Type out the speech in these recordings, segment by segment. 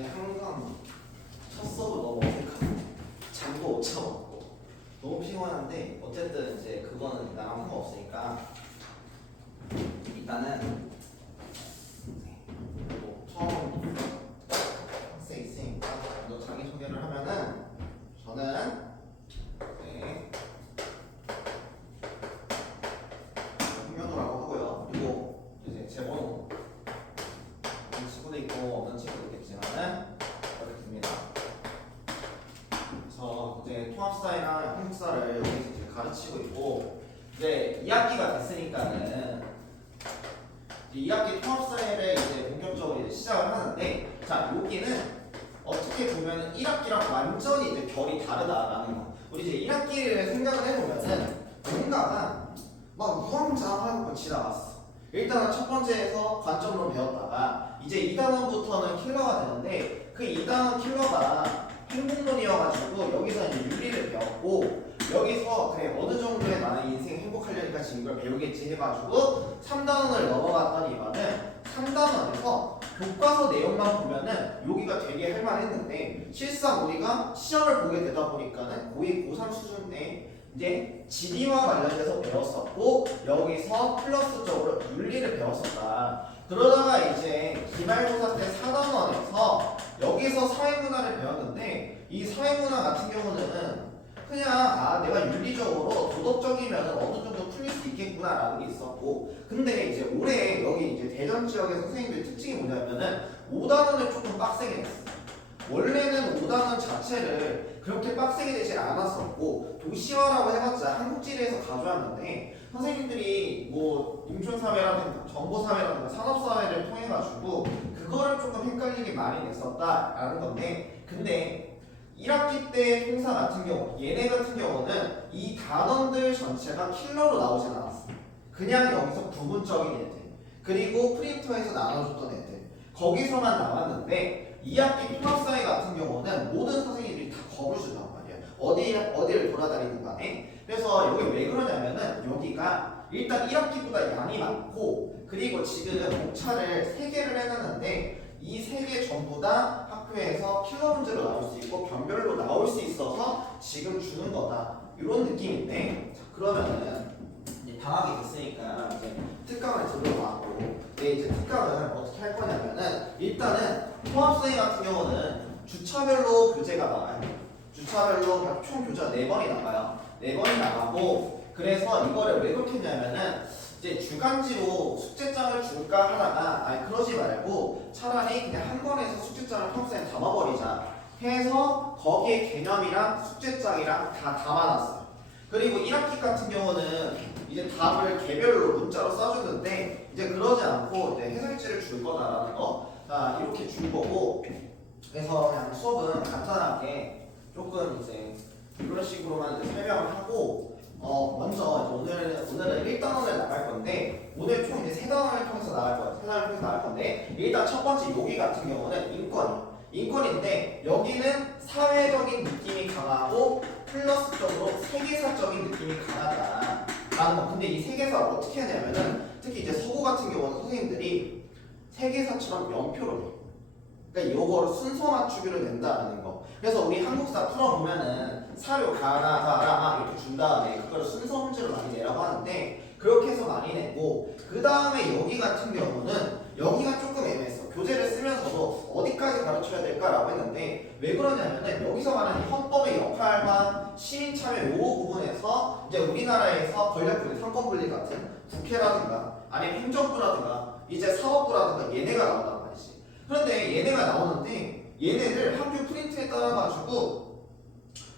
근데 항상 첫 수업은 너무 어색하고 잠도 못 참았고 너무 피곤한데 어쨌든 이제 그거는 나랑 상관없으니까 일단은 처음 학생 있으니까 먼저 자기소개를 하면은 저는 홍현우라고 하고요. 그리고 이제 제 번호 어떤 친구도 있고 없는 친구도 있겠지만은 이렇게 됩니다. 그래서 이제 통합사회랑 한국사를 여기서 이제 가르치고 있고 이제 2학기가 됐으니까는 2학기 통합사회를 이제 본격적으로 이제 시작을 하는데 자 여기는 어떻게 보면 1학기랑 완전히 이제 결이 다르다라는 거. 우리 이제 1학기를 생각을 해보면은 뭔가가 막 우왕좌왕하고 지나갔어. 일단은 첫 번째에서 관점론 배웠다가 이제 2단원부터는 킬러가 되는데 그 2단원 킬러가 행복론이어가지고 여기서 이제 윤리를 배웠고 여기서 그래 어느 정도의 나는 인생 행복하려니까 지금 이걸 배우겠지 해가지고 3단원을 넘어갔더니만은 3단원에서 교과서 내용만 보면은 여기가 되게 할만했는데 실상 우리가 시험을 보게 되다 보니까는 고2, 고3 수준 때 이제 지리와 관련돼서 배웠었고 여기서 플러스적으로 윤리를 배웠었다. 그러다가 이제 기말고사 때 4단원에서 여기서 사회문화를 배웠는데 이 사회문화 같은 경우는 그냥 내가 윤리적으로 도덕적이면 어느 정도 풀릴 수 있겠구나라는 게 있었고 근데 이제 올해 여기 이제 대전 지역의 선생님들 특징이 뭐냐면은 5단원을 조금 빡세게 했어. 원래는 5단원 자체를 그렇게 빡세게 되지 않았었고 도시화라고 해봤자 한국지리에서 가져왔는데 선생님들이 뭐 인촌사회라든가 정보사회라든가 산업사회를 통해가지고 그거를 조금 헷갈리게 많이 냈었다라는 건데 근데 1학기 때 통사 같은 경우 얘네 같은 경우는 이 단원들 전체가 킬러로 나오진 않았어. 그냥 여기서 부분적인 애들 그리고 프린터에서 나눠줬던 애들 거기서만 나왔는데 2학기 통합사회 같은 경우는 모든 선생님들이 다 겁을 준단 말이야. 어디를 돌아다니는 간에. 그래서 여기 왜 그러냐면은 여기가 일단 1학기보다 양이 많고 그리고 지금 목차를 3개를 해놨는데 이 3개 전부 다 학교에서 킬러 문제로 나올 수 있고 변별로 나올 수 있어서 지금 주는 거다. 이런 느낌인데 자, 그러면은 이제 방학이 됐으니까 이제 특강을 들어왔고 이제 특강을 어떻게 할 거냐면은 일단은 통합수행 같은 경우는 주차별로 교재가 나와요. 주차별로 총 교재가 4번이 나가요. 4번이 나가고 그래서 이거를 왜 그렇게 했냐면은 이제 주간지로 숙제장을 줄까 하다가 아니 그러지 말고 차라리 그냥 한 번에서 숙제장을 통합수행 담아버리자 해서 거기에 개념이랑 숙제장이랑 다 담아놨어요. 그리고 1학기 같은 경우는 이제 답을 개별로 문자로 써주는데 이제 그러지 않고 이제 해설지를 줄 거다라는 거. 자 이렇게 줄 거고 그래서 그냥 수업은 간단하게 조금 이제 이런 식으로만 이제 설명을 하고 먼저 이제 오늘은 1단원을 나갈 건데 오늘 총 이제 3단원을 통해서 나갈 거예요. 3단원을 통해서 나갈 건데 일단 첫 번째 여기 같은 경우는 인권인데 여기는 사회적인 느낌이 강하고 플러스적으로 세계사적인 느낌이 강하다라는 거. 근데 이 세계사를 어떻게 하냐면은 특히 이제 서구 같은 경우는 선생님들이 세계사처럼 연표를 해. 그러니까 이거를 순서 맞추기로 낸다는 거. 그래서 우리 한국사 풀어보면은 사료 가라 이렇게 준 다음에 그걸 순서 문제로 많이 내라고 하는데 그렇게 해서 많이 내고 그 다음에 여기 같은 경우는 여기가 조금 애매했어. 교재를 쓰면서도 어디까지 가르쳐야 될까라고 했는데 왜 그러냐면은 여기서 말하는 헌법의 역할과 시민 참여 요 부분에서 이제 우리나라에서 권력분리, 상권분리 같은 국회라든가 아니면 행정부라든가 이제 사법부라든가 얘네가 나온단 말이지. 그런데 얘네가 나오는데 얘네를 학교 프린트에 따라가지고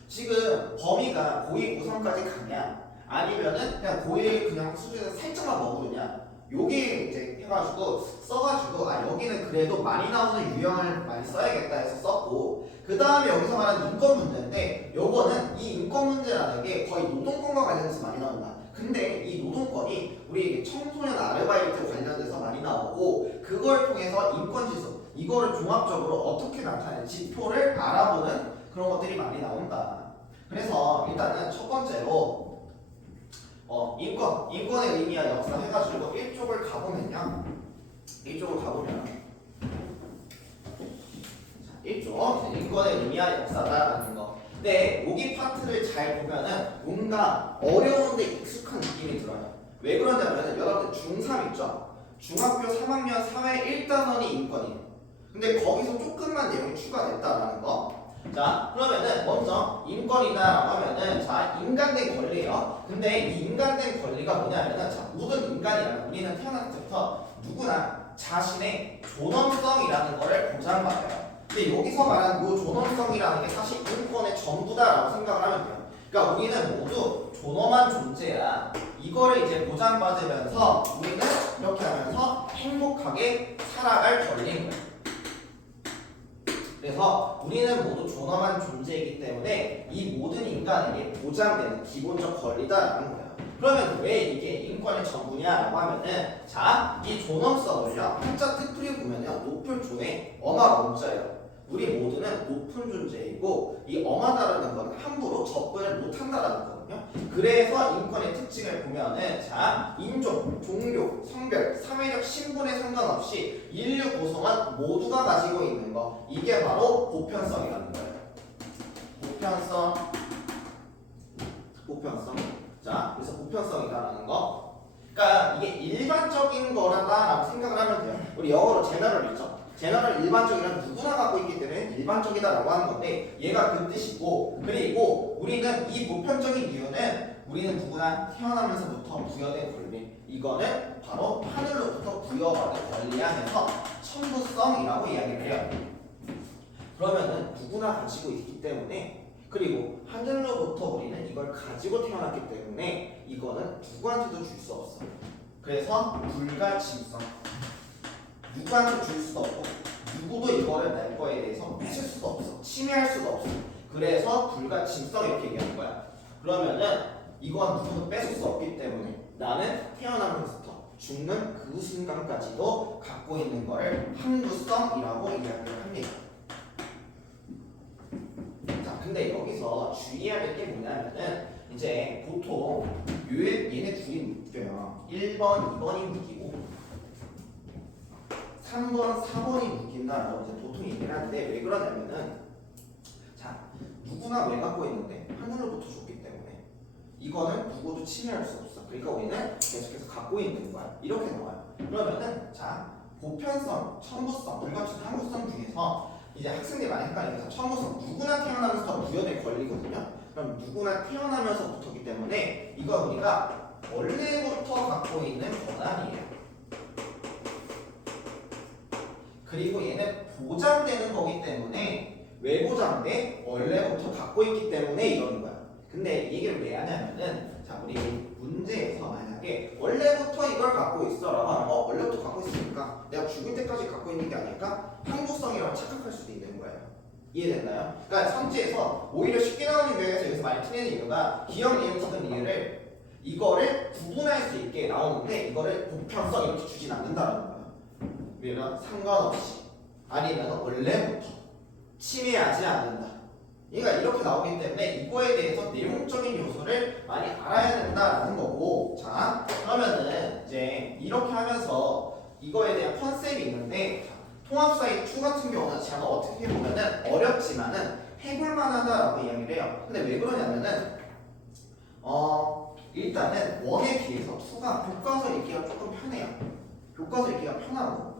지금 범위가 고2, 고3까지 가냐 아니면은 그냥 고1 그냥 수준에서 살짝만 머무르냐 요게 이제 해가지고 써가지고 여기는 그래도 많이 나오는 유형을 많이 써야겠다 해서 썼고 그 다음에 여기서 말하는 인권 문제인데 요거는 이 인권 문제라는 게 거의 노동권과 관련해서 많이 나온다. 근데 이 노동권이 우리 청소년 아르바이트 관련돼서 많이 나오고 그걸 통해서 인권지수 이거를 종합적으로 어떻게 나타내는 지표를 알아보는 그런 것들이 많이 나온다. 그래서 일단은 첫 번째로 인권의 의미와 역사 해가지고 1쪽을 가보면 있죠. 이제 인권의 의미와 역사다라는 거. 근데 여기 파트를 잘 보면은 뭔가 어려운데 익숙한 느낌이 들어요. 왜 그러냐면 여러분들 중3 있죠? 중학교 3학년 사회 1단원이 인권이에요. 근데 거기서 조금만 내용이 추가됐다라는 거. 자, 그러면은 먼저 인권이다라고 하면은 자, 인간된 권리예요. 근데 이 인간된 권리가 뭐냐면은 자, 모든 인간이라면 우리는 태어날 때부터 누구나 자신의 존엄성이라는 거를 보장받아요. 근데 여기서 말하는 이 존엄성이라는 게 사실 인권의 전부다라고 생각을 하면 돼요. 그러니까 우리는 모두 존엄한 존재야. 이거를 이제 보장받으면서 우리는 이렇게 하면서 행복하게 살아갈 권리인 거예요. 그래서 우리는 모두 존엄한 존재이기 때문에 이 모든 인간에게 보장되는 기본적 권리다라는 거예요. 그러면 왜 이게 인권의 전부냐라고 하면은 자, 이 존엄성을요 한자 뜻풀이 보면요 높은 존의 엄하가 문자예요. 우리 모두는 높은 존재이고 이 엄하다라는 건 함부로 접근을 못한다라는 거거든요. 그래서 인권의 특징을 보면은 자, 인종, 종교, 성별, 사회적 신분에 상관없이 인류 구성원 모두가 가지고 있는 거, 이게 바로 보편성이라는 거예요. 보편성. 자, 그래서 보편성이다라는 거. 그러니까 이게 일반적인 거라고 생각을 하면 돼요. 우리 영어로 제너럴 있죠? 제너럴 일반적이란 누구나 갖고 있기 때문에 일반적이다라고 하는 건데 얘가 그 뜻이고, 그리고 우리는 이 보편적인 이유는 우리는 누구나 태어나면서부터 부여된 권리, 이거는 바로 하늘로부터 부여받은 권리야 해서 천부성이라고 이야기를 해요. 그러면은 누구나 가지고 있기 때문에, 그리고 하늘로부터 우리는 이걸 가지고 태어났기 때문에 이거는 누구한테도 줄 수 없어. 그래서 불가침성. 누구한테 줄 수도 없고 누구도 이거를 내 거에 대해서 뺏을 수도 없어. 침해할 수도 없어. 그래서 불가침성 이렇게 얘기하는 거야. 그러면은 이건 누구도 뺏을 수 없기 때문에 나는 태어나면서부터 죽는 그 순간까지도 갖고 있는 거를 항구성이라고 이야기를 합니다. 자, 근데 여기서 주의해야 될 게 뭐냐면은 이제 보통 얘네 둘이 묶여요. 1번, 2번이 묶이고 3번, 4번이 묶인다라고 이제 보통 얘기를 하는데 왜 그러냐면은 자, 누구나 왜 갖고 있는데 하늘로부터 줬기 때문에 이거는 누구도 침해할 수 없어. 그러니까 우리는 계속해서 갖고 있는 거야. 이렇게 나와요. 그러면은 자, 보편성, 천부성, 불가침, 항구성 중에서 이제 학생들이 많이 헷갈리면서 천부성 누구나 태어나면서 부여된 권리거든요. 그럼 누구나 태어나면서부터기 때문에 이거 우리가 원래부터 갖고 있는 권한이에요. 그리고 얘는 보장되는 거기 때문에 왜 보장돼? 원래부터 갖고 있기 때문에 이러는 거야. 근데 이 얘기를 왜 하냐면은 자, 우리 문제에서 만약에 원래부터 이걸 갖고 있어라고 하면 원래부터 갖고 있으니까 내가 죽을 때까지 갖고 있는 게 아닐까? 항구성이라고 착각할 수도 있는 거예요. 이해됐나요? 그러니까 선지에서 오히려 쉽게 나오는 유형에서 여기서 많이 틀리는 이유가 기억, 이음, 지금 이유를 이거를 구분할 수 있게 나오는데 이거를 보편성 이렇게 주진 않는다는 거예요. 왜냐면 상관없이 아니면 원래부터 침해하지 않는다. 얘가 이렇게 나오기 때문에 이거에 대해서 내용적인 요소를 많이 알아야 된다라는 거고. 자, 그러면은 이제 이렇게 하면서 이거에 대한 컨셉이 있는데 통합사이 2 같은 경우는 제가 어떻게 보면은 어렵지만은 해볼만하다라고 이야기를 해요. 근데 왜 그러냐면은 일단은 1에 비해서 2가 교과서 읽기가 조금 편해요. 교과서 읽기가 편하고,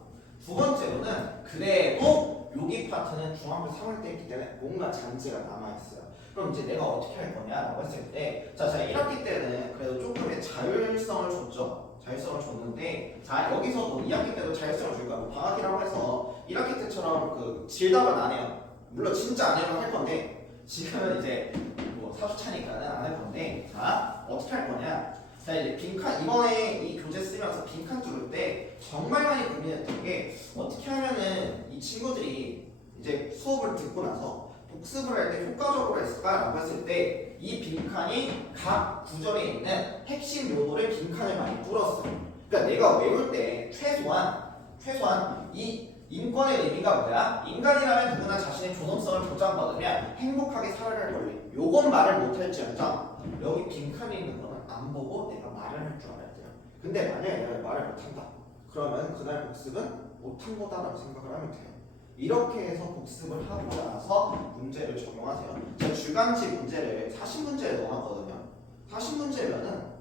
두 번째로는 그래도 여기 파트는 중학교 3학년 때였기 때문에 뭔가 잔재가 남아있어요. 그럼 이제 내가 어떻게 할 거냐라고 했을 때, 자, 제가 1학기 때는 그래도 조금의 자율성을 줬죠. 자율성을 줬는데, 자, 여기서도 2학기 때도 자율성을 줄 거야. 뭐 방학이라고 해서 1학기 때처럼 그 질답은 안 해요. 물론 진짜 안 해도 할 건데, 지금은 이제 뭐 사주차니까는 안 할 건데, 자, 어떻게 할 거냐? 자, 이제 빈칸, 이번에 이 교재 쓰면서 빈칸 뚫을 때 정말 많이 고민했던 게 어떻게 하면은 이 친구들이 이제 수업을 듣고 나서 복습을 할 때 효과적으로 했을까라고 했을 때 이 빈칸이 각 구절에 있는 핵심 요소를 빈칸을 많이 뚫었어요. 그러니까 내가 외울 때 최소한 이 인권의 의미가 뭐야? 인간이라면 누구나 자신의 존엄성을 보장받으면 행복하게 살아갈 권리. 요건 말을 못할지언정 여기 빈칸에 있는 거는 안 보고 내가 말을 할 줄 알아야 돼요. 근데 만약에 내가 말을 못한다. 그러면 그날 복습은 못한 거다라고 생각을 하면 돼요. 이렇게 해서 복습을 하고 나서 문제를 적용하세요. 제가 주간지 문제를 40문제에 넣어놨거든요. 40문제면은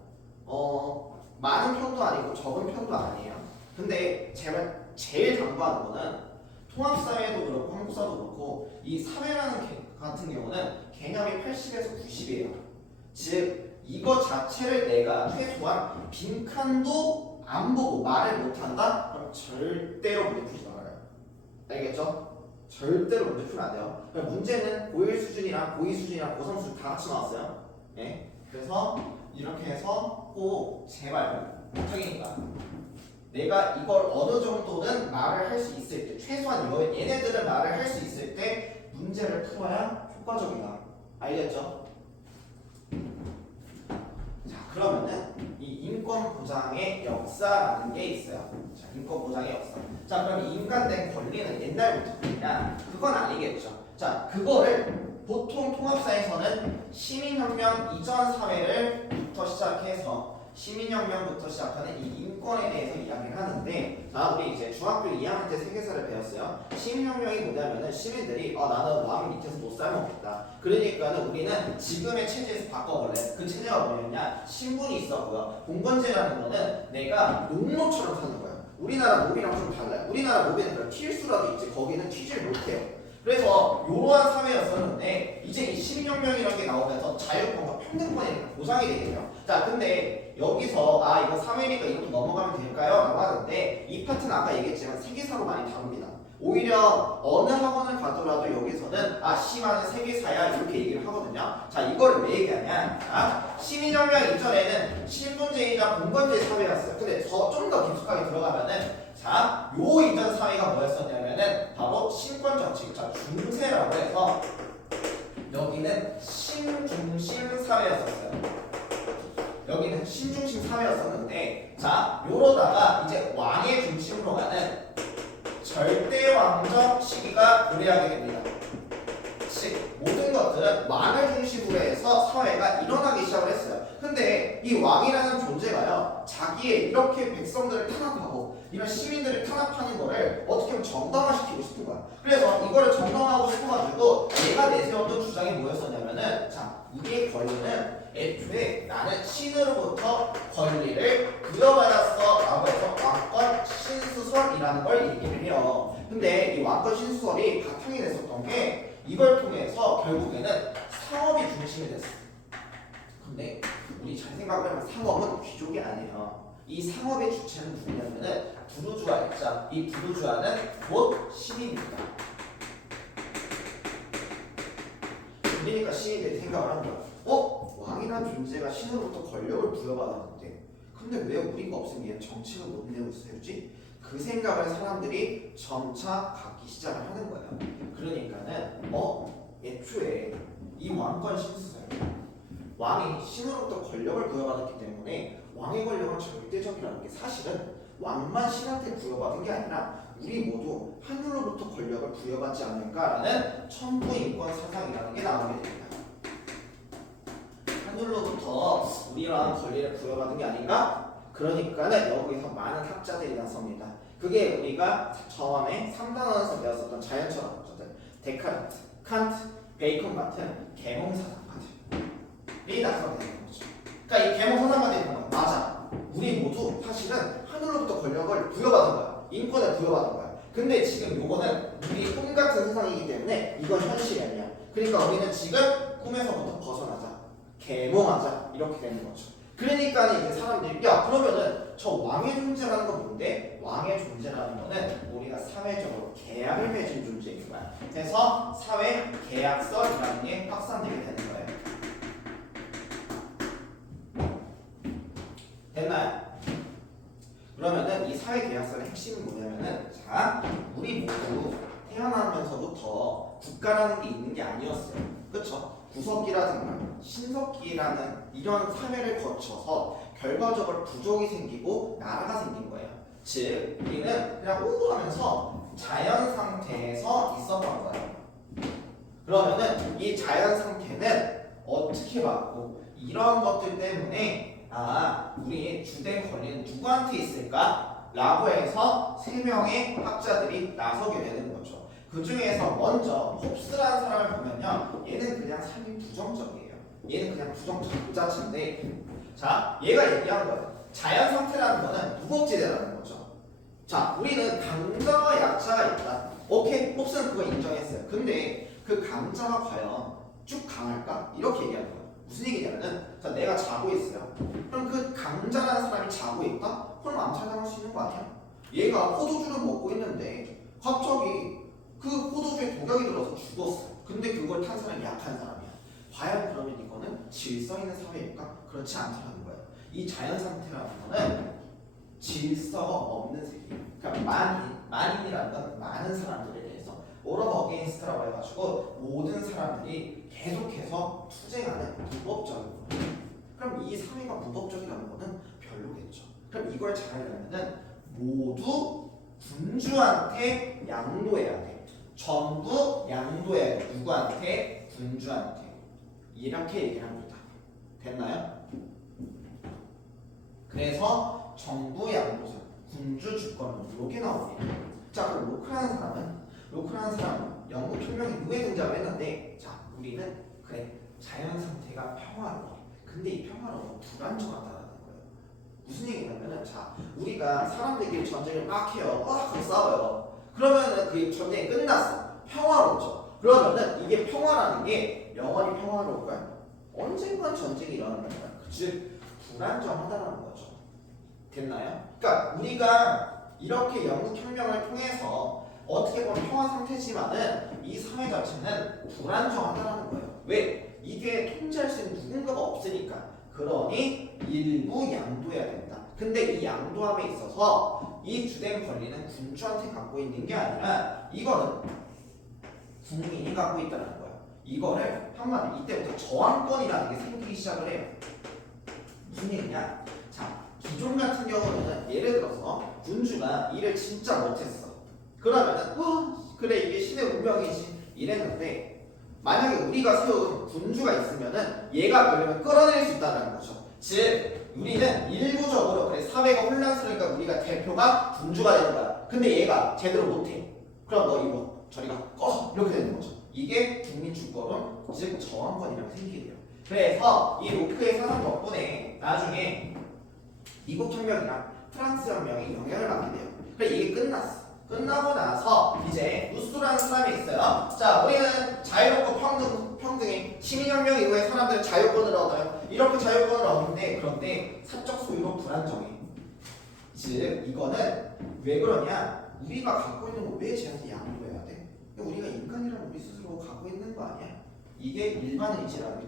많은 편도 아니고 적은 편도 아니에요. 근데 제가 제일 당부하는 거는 통합사회도 그렇고 한국사도 그렇고 이 사회라는 같은 경우는 개념이 80에서 90이에요. 즉 이거 자체를 내가 최소한 빈칸도 안 보고 말을 못한다? 그럼 절대로 문제 풀지 말아요. 알겠죠? 절대로 문제 풀면 안 돼요. 문제는 고1 수준이랑 고2 수준이랑 고3 수준 다 같이 나왔어요. 네? 그래서 이렇게 해서 꼭 제발 못하겠니까 내가 이걸 어느 정도는 말을 할 수 있을 때 최소한 얘네들은 말을 할 수 있을 때 문제를 풀어야 효과적이다. 알겠죠? 자 그러면은 이 인권 보장의 역사라는 게 있어요. 자 인권 보장의 역사. 자 그럼 이 인간된 권리는 옛날부터 있냐? 그건 아니겠죠. 자 그거를 보통 통합사에서는 시민혁명 이전 사회를부터 시작해서 시민혁명부터 시작하는 이 인권에 대해서 이야기를 하는데 자 우리 이제 중학교 2학년 때 세계사를 배웠어요. 시민혁명이 뭐냐면은 시민들이 나는 왕 밑에서 못 살먹겠다. 그러니까는 우리는 지금의 체제에서 바꿔볼래. 그 체제가 뭐냐면 신분이 있었고요. 공건제라는 거는 내가 농노처럼 사는 거예요. 우리나라 노비랑 좀 달라요. 우리나라 노비는 튈 수라도 있지 거기는 튀질 못해요. 그래서 이러한 사회였었는데 이제 이 시민혁명이라는 게 나오면서 자유권과 평등권이 보장이 되겠죠. 자 근데 여기서 이거 사회니까 이것도 넘어가면 될까요? 라고 하는데 이 파트는 아까 얘기했지만 세계사로 많이 다룹니다. 오히려 어느 학원을 가더라도 여기서는 C만은 세계사야 이렇게 얘기를 하거든요. 자 이거를 왜 얘기하냐? 시민혁명 이전에는 신분제이자 공건제 사회였어요. 근데 좀 더 깊숙하게 들어가면은 자, 요 이전 사회가 뭐였었냐면은 바로 신권 정치, 자 중세라고 해서 여기는 신중심 사회였었어요. 여기는 신중심 사회였었는데 자, 요러다가 이제 왕의 중심으로 가는 절대왕정 시기가 도래하게 됩니다. 즉 모든 것들은 왕을 중심으로 해서 사회가 일어나기 시작을 했어요. 근데 이 왕이라는 존재가요 자기의 이렇게 백성들을 탄압하고 이런 시민들을 탄압하는 거를 어떻게 보면 정당화시키고 싶은 거야. 그래서 이거를 정당화하고 싶어가지고 얘가 내세웠던 주장이 뭐였었냐면은 자 우리의 권리는 애초에 나는 신으로부터 권리를 부여받았어 라고 해서 왕권 신수설이라는 걸 얘기를 해요. 근데 이 왕권 신수설이 바탕이 됐었던 게 이걸 통해서 결국에는 상업이 중심이 됐어. 근데 우리 잘 생각을 해보면 상업은 귀족이 아니에요. 이 상업의 주체는 누구냐면은 부르주아 있죠. 이 부르주아는 곧 시민입니다. 그러니까 시민들이 생각을 하는 거야. 왕이란 존재가 신으로부터 권력을 부여받았는데 근데 왜 우리가 없으면 얘는 정책을 못 내고 있어야지? 그 생각을 사람들이 점차 갖기 시작을 하는 거예요. 그러니까는 애초에 이 왕권 신수설 왕이 신으로부터 권력을 부여받았기 때문에 왕의 권력은 절대적이라는 게 사실은 왕만 신한테 부여받은 게 아니라 우리 모두 하늘로부터 권력을 부여받지 않을까라는 천부인권 사상이라는 게 나오게 됩니다. 하늘로부터 우리랑 권리를 부여받은 게 아닌가? 그러니까는 여기서 많은 학자들이 나섭니다. 그게 우리가 처음에 3단원에서 배웠었던 자연철학자들 데카르트, 칸트, 베이컨 같은 계몽사상가들이 나서게 되는 거죠. 그러니까 이 계몽사상가들이 뭐야? 맞아. 우리 모두 사실은 하늘로부터 권력을 부여받은 거야. 인권을 부여받은 거야. 근데 지금 요거는 우리 꿈 같은 세상이기 때문에 이건 현실이 아니야. 그러니까 우리는 지금 꿈에서부터 벗어나자. 계몽하자. 이렇게 되는 거죠. 그러니까 이제 사람들이 그러면은 저 왕의 존재라는 건 뭔데? 왕의 존재라는 거는 우리가 사회적으로 계약을 맺은 존재인 거야. 그래서 사회 계약서라는 게 확산되게 되는 거예요. 됐나요? 그러면은 이 사회 계약서의 핵심은 뭐냐면은 자 우리 모두 태어나면서부터 국가라는 게 있는 게 아니었어요. 그렇죠? 구석기라든가 신석기라는 이런 사회를 거쳐서 결과적으로 부족이 생기고 나라가 생긴 거예요. 즉 우리는 그냥 우 하면서 자연 상태에서 있었던 거예요. 그러면은 이 자연 상태는 어떻게 받고 이런 것들 때문에 우리 주된 권리는 누구한테 있을까? 라고 해서 3명의 학자들이 나서게 되는 거죠. 그 중에서 먼저 홉스라는 사람을 보면요, 얘는 그냥 삶이 부정적이에요. 얘는 그냥 부정적 그 자체인데, 자, 얘가 얘기한 거예요. 자연 상태라는 거는 무법지대라는 거죠. 자, 우리는 강자와 약자가 있다. 오케이, 홉스는 그거 인정했어요. 근데 그 강자가 과연 쭉 강할까? 이렇게 얘기하는 거예요. 무슨 얘기냐면은, 자, 내가 자고 있어요. 그럼 그 강자라는 사람이 자고 있다? 그럼 암살당할 수 있는 거 아니야? 얘가 포도주를 먹고 있는데 갑자기 그 포도주에 독약이 들어서 죽었어. 근데 그걸 탄 사람이 약한 사람이야. 과연 그러면 이거는 질서 있는 사회일까? 그렇지 않다는 거예요. 이 자연 상태라는 거는 질서가 없는 세계예요. 그러니까 만인이라는 건 많은 사람들에 대해서 all of against라고 해가지고 모든 사람들이 계속해서 투쟁하는 무법적인 거예요. 그럼 이 사회가 무법적이라는 거는 별로겠죠. 그럼 이걸 잘 하려면은 모두 군주한테 양도해야 돼. 전부 양도해야 돼. 누구한테? 군주한테. 이렇게 얘기를 합니다. 됐나요? 그래서 정부 양도사, 군주 주권 이렇게 나옵니다. 자, 그럼 로크라는 사람은 영국 혁명 이후에 등장을 했는데, 자, 우리는 그래 자연 상태가 평화로워. 근데 이 평화로움은 불안정하다는 거예요. 무슨 얘기냐면은, 자, 우리가 사람들끼리 전쟁을 막 해요. 막 싸워요. 그러면은 그 전쟁이 끝났어. 평화롭죠. 그러면은 이게 평화라는 게 영원히 평화로울까요? 언젠간 전쟁이 일어난다는 거예요. 즉 불안정하다는 거죠. 됐나요? 그러니까 우리가 이렇게 영국혁명을 통해서 어떻게 보면 평화 상태지만은 이 사회 자체는 불안정하다는 거예요. 왜? 이게 통제할 수 있는 누군가가 없으니까. 그러니 일부 양도해야 된다. 근데 이 양도함에 있어서 이 주된 권리는 군주한테 갖고 있는 게 아니라 이거는 국민이 갖고 있다는 거예요. 이거를 한마디로 이때부터 저항권이라는 게 생기기 시작을 해요. 무슨 얘기냐? 자, 기존 같은 경우는 예를 들어서 군주가 일을 진짜 못했어. 그러면은 그래 이게 신의 운명이지 이랬는데, 만약에 우리가 세운 군주가 있으면은 얘가 그러면 끌어낼 수 있다는 거죠. 즉 우리는 일부적으로 그래 사회가 혼란스러우니까 우리가 대표가 군주가 되는 거야. 근데 얘가 제대로 못해. 그럼 너 이거 저리가 꺼 이렇게 되는 거죠. 이게 국민 주권론, 즉 저항권이라고 생기게 돼요. 그래서 이 로크의 사상 덕분에 나중에 미국 혁명이랑 프랑스 혁명이 영향을 받게 돼요. 그래 이게 끝났어. 끝나고 나서 이제 루소라는 사람이 있어요. 자, 우리는 자유롭고 평등해. 시민혁명 이후에 사람들은 자유권을 얻어요. 이렇게 자유권을 얻는데, 그런데 사적 소유로 불안정해. 즉 이거는 왜 그러냐? 우리가 갖고 있는 거 왜 쟤한테 양보해야 돼? 우리가 인간이라는 우리 스스로 갖고 있는 거 아니야? 이게 일반 의지라는 게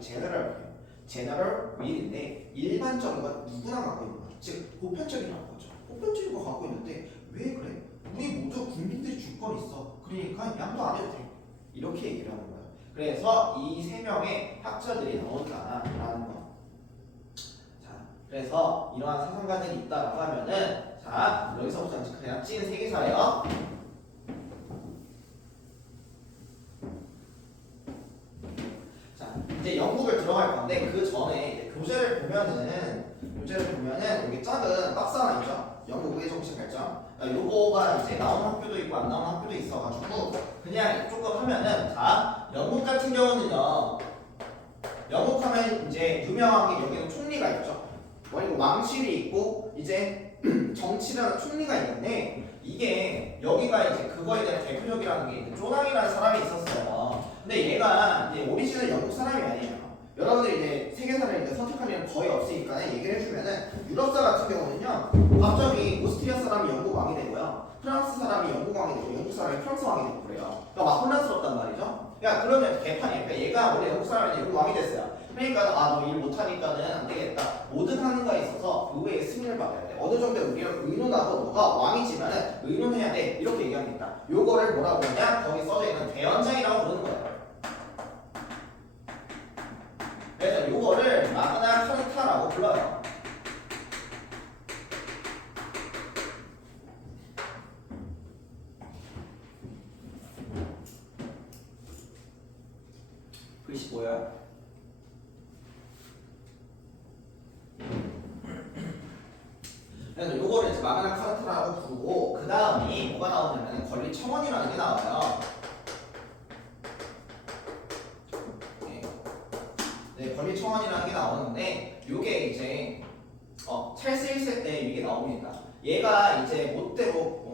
제너럴 윌인데, 일반적인 건 누구나 갖고 있는 거죠. 즉 보편적이라는 거죠. 보편적인 거 갖고 있는데 왜 그래? 우리 모두 국민들이 주권 있어. 그러니까 양도 안 해도 돼. 이렇게 얘기를 하는 거예요. 그래서 이 세 명의 학자들이 나온다라는 거. 자, 그래서 이러한 사상가들이 있다라고 하면은, 자, 여기서부터 그냥 찐 세계사예요. 자, 이제 영국을 들어갈 건데 그 전에 이제 교재를 보면은 여기 작은 박스 하나 있죠. 영국 의회 정치 발전. 요거가 이제 나오는 학교도 있고 안 나오는 학교도 있어가지고 그냥 조금 하면은, 자, 영국 같은 경우는요. 영국 하면 이제 유명한 게 여기는 총리가 있죠. 그리고 왕실이 있고 이제 정치라는 총리가 있는데, 이게 여기가 이제 그거에 대한 대표적이라는 게 이제 쪼낭이라는 사람이 있었어요. 근데 얘가 이제 오리지널 영국 사람이 아니에요. 여러분들이 이제 세계사를 이제 선택할 일은 거의 없으니까 얘기를 해주면은, 유럽사 같은 경우는요, 갑자기 오스트리아 사람이 영국 왕이 되고요, 프랑스 사람이 영국 왕이 되고, 영국 사람이 프랑스 왕이 되고 그래요. 그러니까 막 혼란스럽단 말이죠. 야, 그러면 개판이에요. 그러니까 얘가 원래 영국 사람인데 영국 왕이 됐어요. 그러니까 너 일 못하니까는 안 되겠다. 모든 하는 거에 있어서 의회의 승인을 받아야 돼. 어느 정도 우리가 의논하고 너가 왕이지만은 의논해야 돼. 이렇게 얘기합니다. 요거를 뭐라고 하냐? 거기 써져 있는 대원장이라고 부르는 거예요. 그래서 요거를 마그나 카르타라고 불러요. 글씨 보여요? 그래서 요거를 이제 마그나 카르타라고 부르고, 그 다음이 뭐가 나오냐면 권리 청원이라는 게 나와요. 네, 권리 청원이라는 게 나오는데 요게 이제 찰스 1세 때 이게 나옵니다. 얘가 이제 못대로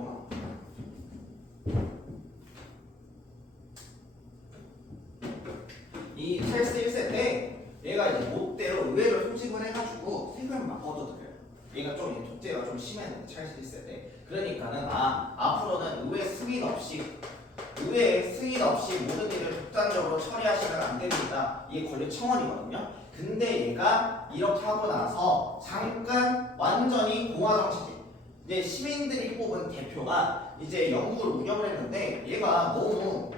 이 찰스 1세 때 얘가 이제 못대로 의회를 소집을 해가지고 세금을 막 걷어들여요. 얘가 좀 독재가 좀 심했는데 찰스 1세 때. 그러니까는 앞으로는 의회 승인 없이 모든 일을 독단적으로 처리하시면 안 됩니다. 이게 권리 청원이거든요. 근데 얘가 이렇게 하고 나서 잠깐 완전히 공화 정치지. 이제 시민들이 뽑은 대표가 이제 영국을 운영을 했는데 얘가 너무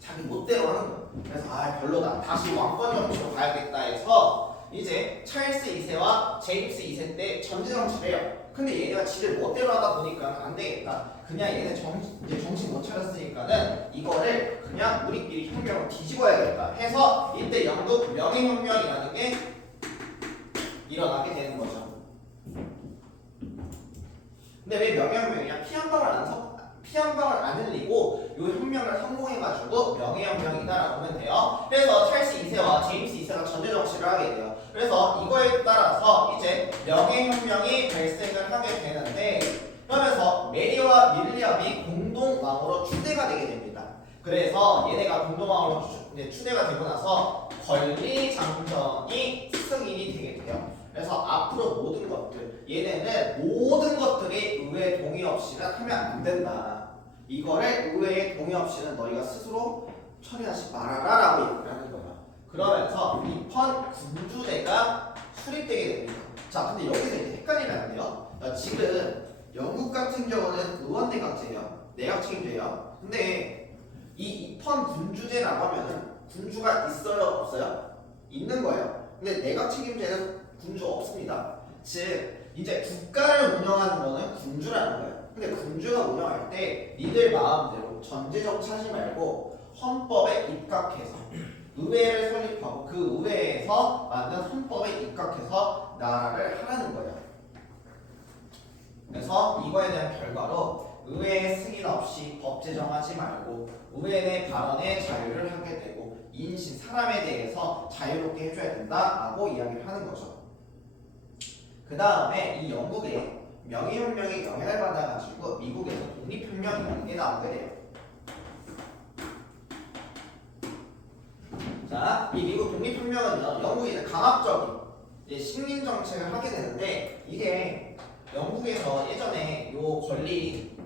자기 멋대로 하는 거예요. 그래서 별로다. 다시 왕권 정치로 가야겠다 해서 이제 찰스 2세와 제임스 2세 때 전제 정치를 해요. 근데 얘가 지들 멋대로 하다 보니까 안 되겠다. 그냥 얘네 이제 정신 못 차렸으니까는 이거를 그냥 우리끼리 혁명을 뒤집어야겠다 해서 이때 영국 명예혁명이라는 게 일어나게 되는 거죠. 근데 왜 명예혁명이냐? 피 한 방울 안 흘리고 이 혁명을 성공해가지고 명예혁명이다라고 보면 돼요. 그래서 찰스 2세와 제임스 2세가 전제 정치를 하게 돼요. 그래서 이거에 따라서 이제 명예혁명이 발생을 하게 되는데 그러면서 메리와 윌리엄이 공동왕으로 추대가 되게 됩니다. 그래서 얘네가 공동왕으로 추대가 되고 나서 권리장전이 승인이 되게 돼요. 그래서 앞으로 모든 것들 얘네는 모든 것들이 의회 동의 없이는 하면 안 된다. 이거를 의회의 동의 없이는 너희가 스스로 처리하지 말아라 라고 얘기를 하는 거예요. 그러면서 이펀 군주제가 수립되게 됩니다. 자, 근데 여기서 이제 헷갈리면 안 돼요. 지금 영국 같은 경우는 의원 내각제예요. 내각 책임제예요. 근데 이 이펀 군주제라고 하면은 군주가 있어요, 없어요? 있는 거예요. 근데 내각 책임제는 군주 없습니다. 즉 이제 국가를 운영하는 거는 군주라는 거예요. 근데 군주가 운영할 때 니들 마음대로 전제 정치하지 말고 헌법에 입각해서 의회를 설립하고 그 의회에서 만든 헌법에 입각해서 나라를 하라는 거예요. 그래서 이거에 대한 결과로 의회 승인 없이 법 제정하지 말고 의회 내 발언의 자유를 하게 되고 인신 사람에 대해서 자유롭게 해줘야 된다라고 이야기를 하는 거죠. 그 다음에 이 영국의 명예혁명의 영향을 받아가지고 미국에서 독립혁명이라는 게 나오게 돼요. 자, 이 미국 독립혁명은요, 영국이 이제 강압적인 이제 식민 정책을 하게 되는데 이게 영국에서 예전에 요 권리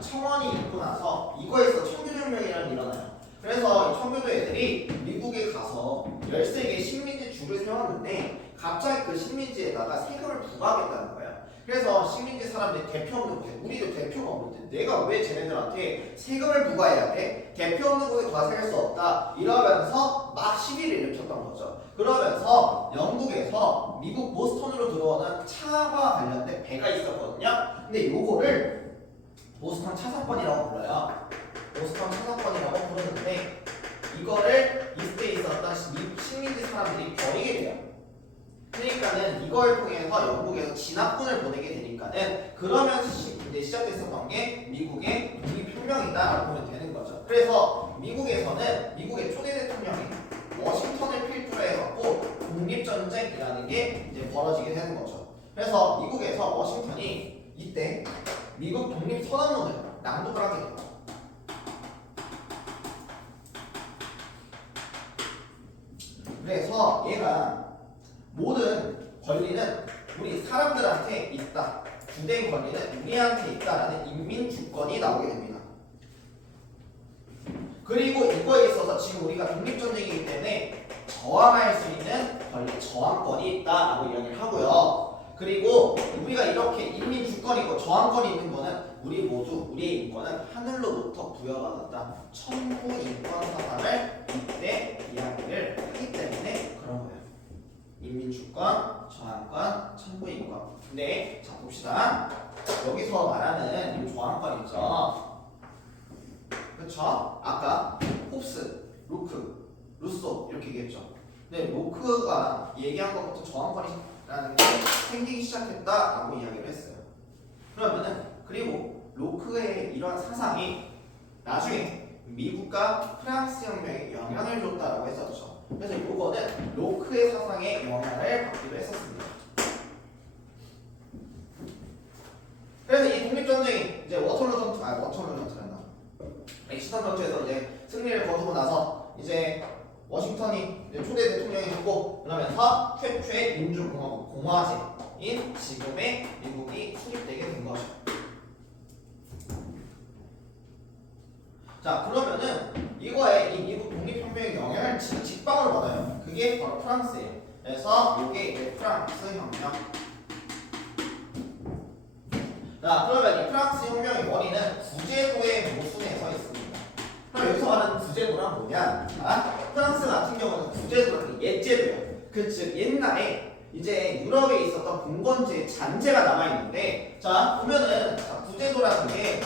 청원이 있고 나서 이거에서 청교도혁명이라는 게 일어나요. 그래서 이 청교도 애들이 미국에 가서 13개의 식민지 줄을 세웠는데 갑자기 그 식민지에다가 세금을 부과하겠다는 거예요. 그래서 식민지 사람들이 대표 없는 곳에 우리도 대표가 없는데 내가 왜 쟤네들한테 세금을 부과해야 돼? 대표 없는 곳에 과세할 수 없다 이러면서 막 시비를 일으켰던 거죠. 그러면서 영국에서 미국 보스턴으로 들어오는 차와 관련된 배가 있었거든요. 근데 요거를 보스턴 차사건이라고 불러요. 보스턴 차사건이라고 부르는데 이거를 이때 있었던 식민지 사람들이 버리게 돼요. 그러니까는 이걸 통해서 영국에서 진압군을 보내게 되니까는 그러면서 이제 시작됐었던 게 미국의 독립혁명이다라고 보면 되는 거죠. 그래서 미국에서는 미국의 초대 대통령이 워싱턴을 필두로 해갖고 독립전쟁이라는 게 이제 벌어지게 되는 거죠. 그래서 미국에서 워싱턴이 이때 미국 독립선언문을 낭독을 하게 돼요. 그래서 얘가 모든 권리는 우리 사람들한테 있다. 주된 권리는 우리한테 있다라는 인민주권이 나오게 됩니다. 그리고 이거에 있어서 지금 우리가 독립전쟁이기 때문에 저항할 수 있는 권리, 저항권이 있다라고 이야기를 하고요. 그리고 우리가 이렇게 인민주권이 있고 저항권이 있는 거는 우리 모두 우리의 인권은 하늘로부터 부여받았다. 천부인권사상을 이때 이야기를 하기 때문에 그런 거예요. 인민주권, 저항권, 천부인권. 근데 자 봅시다. 여기서 말하는 이 저항권 있죠. 그쵸? 아까 홉스, 로크, 루소 이렇게 얘기했죠. 근데 로크가 얘기한 것부터 저항권이라는 게 생기기 시작했다라고 이야기를 했어요. 그러면은 그리고 로크의 이러한 사상이 나중에 미국과 프랑스 혁명에 영향을 줬다라고 했었죠. 그래서 이거는 로크의 사상에 영향을 받기도 했었습니다. 그래서 이 독립전쟁이 이제 워털루 전투였나? 엑시턴 전투에서 이제 승리를 거두고 나서 이제 워싱턴이 이제 초대 대통령이 됐고 그러면서 최초의 민주공화국 공화제인 지금의 미국이 수립되게 된 거죠. 자 그러면은 이거에 이 미국 독립혁명의 영향을 직방으로 받아요. 그게 바로 프랑스예요. 그래서 이게 이제 프랑스 혁명. 자 그러면 이 프랑스 혁명의 원인은 구제도의 모순에 서 있습니다. 그럼 여기서 말하는 구제도란 뭐냐? 프랑스 같은 경우는 구제도는 옛제도예요. 즉 옛날에 이제 유럽에 있었던 봉건제의 잔재가 남아있는데 자 보면은 구제도라는 게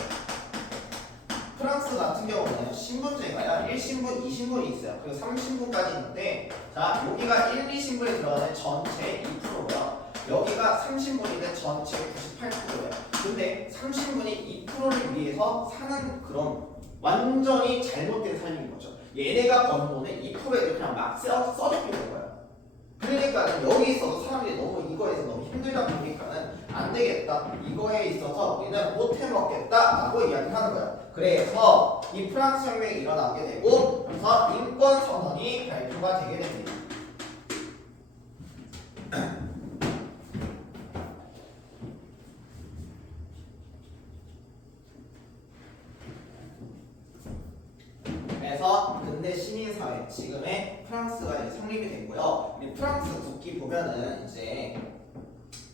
프랑스 같은 경우는 신분제가요 1신분, 2신분이 있어요. 그리고 3신분까지 있는데 자 여기가 1, 2신분에 들어가는 전체 2%고요. 여기가 3신분인데 전체 98%예요. 근데 3신분이 2%를 위해서 사는 그런 완전히 잘못된 삶인 거죠. 얘네가 번 돈을 2%에 그냥 막 써주는 거예요. 그러니까 여기 있어서 사람들이 너무 이거에서 너무 힘들다 보니까는 안 되겠다. 이거에 있어서 우리는 못 해먹겠다라고 이야기하는 거예요. 그래서 이 프랑스 혁명이 일어나게 되고 그래서 인권 선언이 발표가 되게 됩니다. 그래서 근대 시민사회 지금의 프랑스가 이제 성립이 됐고요. 프랑스 국기 보면은 이제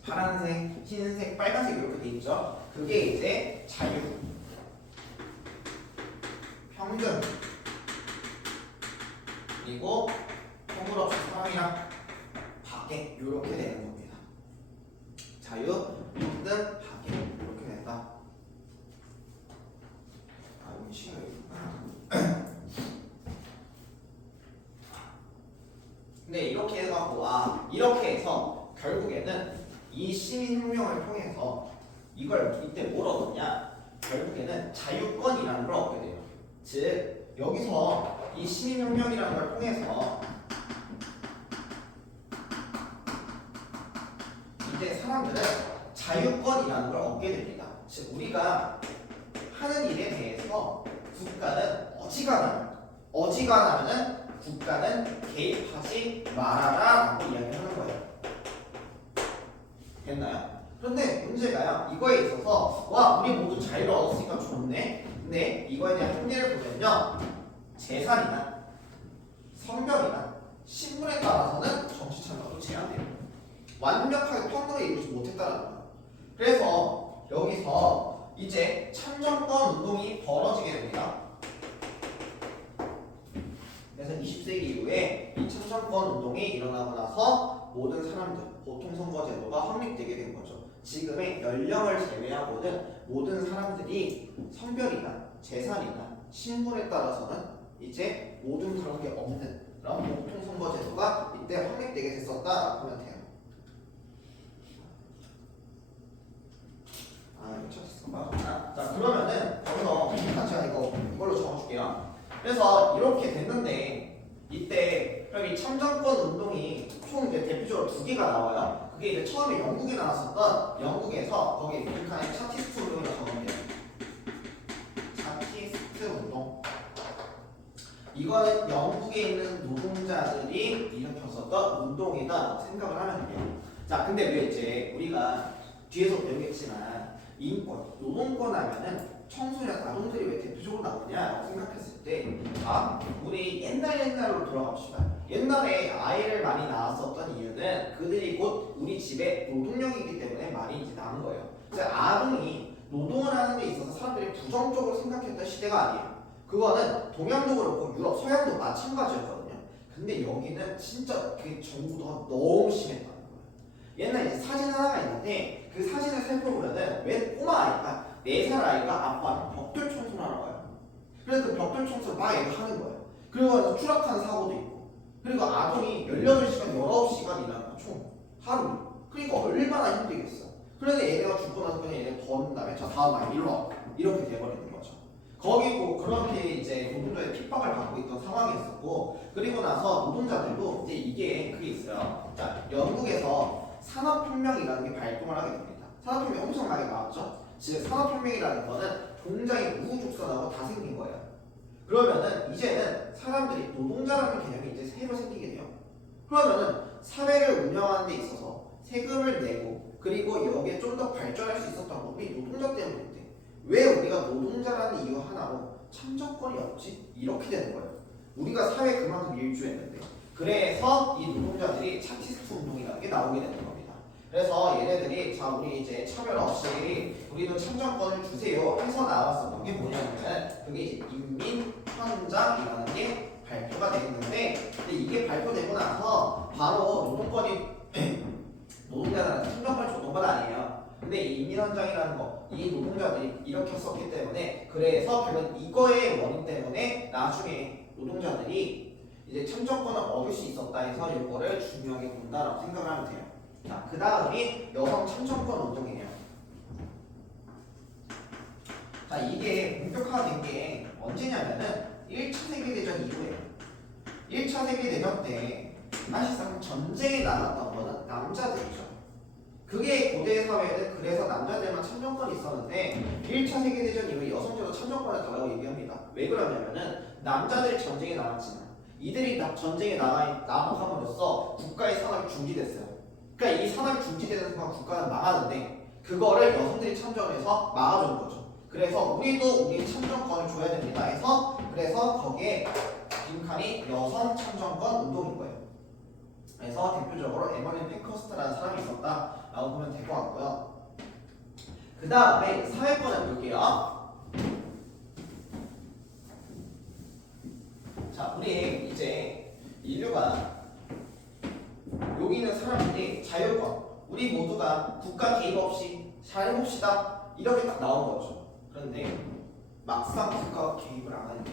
파란색, 흰색, 빨간색 이렇게 돼 있죠. 그게 이제 자유, 평등, 그리고 동물없이 사람이랑 박애 이렇게 되는 겁니다. 자유, 평등, 박애 이렇게 된다. 근데 이렇게 해갖고 이렇게 해서 결국에는 이 시민혁명을 통해서 이걸 이때 뭘 얻었냐? 결국에는 자유권이라는 걸 얻게 돼요. 즉 여기서 이 시민혁명이라는 걸 통해서 이제 사람들은 자유권이라는 걸 얻게 됩니다. 즉 우리가 하는 일에 대해서 국가는 어지간하면은 국가는 개입하지 말아라 라고 이야기하는 거예요. 됐나요? 그런데 문제가요 이거에 있어서 와 우리 모두 자유를 얻었으니까 좋네. 근데 이거에 대한 한계를 보면요 재산이나 성별이나 신분에 따라서는 정치 참여도 제한돼요. 완벽하게 평등을 이루지 못했다는 거예요. 그래서 여기서 이제 참정권 운동이 벌어지게 됩니다. 그래서 20세기 이후에 이 참정권 운동이 일어나고 나서 모든 사람들 보통선거제도가 확립되게 된 거죠. 지금의 연령을 제외하고는 모든 사람들이 성별이나 재산이나 신분에 따라서는 이제 모든 그런 게 없는 그런 보통선거제도가 이때 확립되게 됐었다라고 보면 돼요. 이거 찾았어. 자 그러면은 여기서 제가 이걸로 적어줄게요. 그래서 이렇게 됐는데 이때 여기 참정권 운동이 총 이제 대표적으로 두 개가 나와요. 그게 이제 처음에 영국에 나왔었던 영국에서 거기 북한의 차티스트 운동이라고 적으면 돼요. 차티스트 운동. 이거는 영국에 있는 노동자들이 일으켰었던 운동이다 생각을 하면 돼요. 자 근데 왜 이제 우리가 뒤에서 배우겠지만 인권, 노동권 하면은 청소년, 아동들이 왜 대표적으로 나오냐라고 생각했을 때 우리 옛날로 돌아갑시다. 옛날에 아이를 많이 낳았었던 이유는 그들이 곧 우리 집의 노동력이기 때문에 많이 이제 낳은 거예요. 그래서 아동이 노동을 하는 데 있어서 사람들이 부정적으로 생각했던 시대가 아니에요. 그거는 동양도 그렇고 유럽, 서양도 마찬가지였거든요. 근데 여기는 진짜 그 정부가 너무 심했다는 거예요. 옛날에 이제 사진 하나가 있는데 그 사진을 살펴보면은 웬 꼬마 아이가 4살 아이가 아빠는 벽돌 청소를 하러 가요. 그래서 그 벽돌 청소를 막 얘가 하는 거예요. 그리고 추락하는 사고도 있고 그리고 아동이 18시간, 19시간 일하는 거 총 하루. 그러니까 얼마나 힘들겠어. 그런데 얘네가 죽고 나서 그냥 얘네 버는 다음에 저 다음 아이 일로 와 이렇게 돼버리는 거죠. 거기고 그렇게 이제 노동자의 핍박을 받고 있던 상황이었었고 그리고 나서 노동자들도 이제 이게 그게 있어요. 자 영국에서 산업혁명이라는 게 발동을 하게 됩니다. 산업혁명 엄청나게 나왔죠. 즉 산업혁명이라는 거는 굉장히 우후죽순하고 다 생긴 거예요. 그러면은 이제는 사람들이 노동자라는 개념이 이제 새로 생기게 돼요. 그러면은 사회를 운영하는 데 있어서 세금을 내고 그리고 여기에 좀 더 발전할 수 있었던 건 우리 노동자 때문인데 왜 우리가 노동자라는 이유 하나로 참정권이 없지? 이렇게 되는 거예요. 우리가 사회 그만큼 일주했는데 그래서 이 노동자들이 차티스트 운동이라는 게 나오게 되는 겁니다. 그래서 얘네들이 자 우리 이제 차별 없이 우리도 참정권을 주세요 해서 나왔었던 게 뭐냐면 그게 이제 인민헌장이라는 게 발표가 됐는데 근데 이게 발표되고 나서 바로 노동권이 노동자들한테 참정권을 줬던 건 아니에요. 근데 이 인민헌장이라는 거, 이 노동자들이 일으켰었기 때문에 그래서 결국 이거의 원인 때문에 나중에 노동자들이 이제 참정권을 얻을 수 있었다 해서 이거를 중요하게 본다라고 생각을 하면 돼요. 자, 그 다음이 여성 참정권 운동이에요. 자, 이게 본격화된 게 언제냐면은 1차 세계대전 이후에 1차 세계대전 때 사실상 전쟁에 나갔던 거는 남자들이죠. 그게 고대 사회는 그래서 남자들만 참정권이 있었는데 1차 세계대전 이후에 여성들도 참정권을 달라고 얘기합니다. 왜 그러냐면은 남자들이 전쟁에 나갔지만 이들이 전쟁에 나함으로써 국가의 산업이 중지됐어요. 그러니까 이 산업이 중지되는 순간 국가는 망하는데 그거를 여성들이 참정해서 막아준 거죠. 그래서 우리도 우리 참정권을 줘야 됩니다 해서 그래서 거기에 빈칸이 여성 참정권 운동인 거예요. 그래서 대표적으로 에머린 펜커스트라는 사람이 있었다라고 보면 될 것 같고요. 그 다음에 사회권을 볼게요. 자, 우리 이제 인류가 여기 있는 사람들이 자율권, 우리 모두가 국가 개입 없이 잘해봅시다 이렇게 딱 나온 거죠. 그런데 막상 국가가 개입을 안 하니까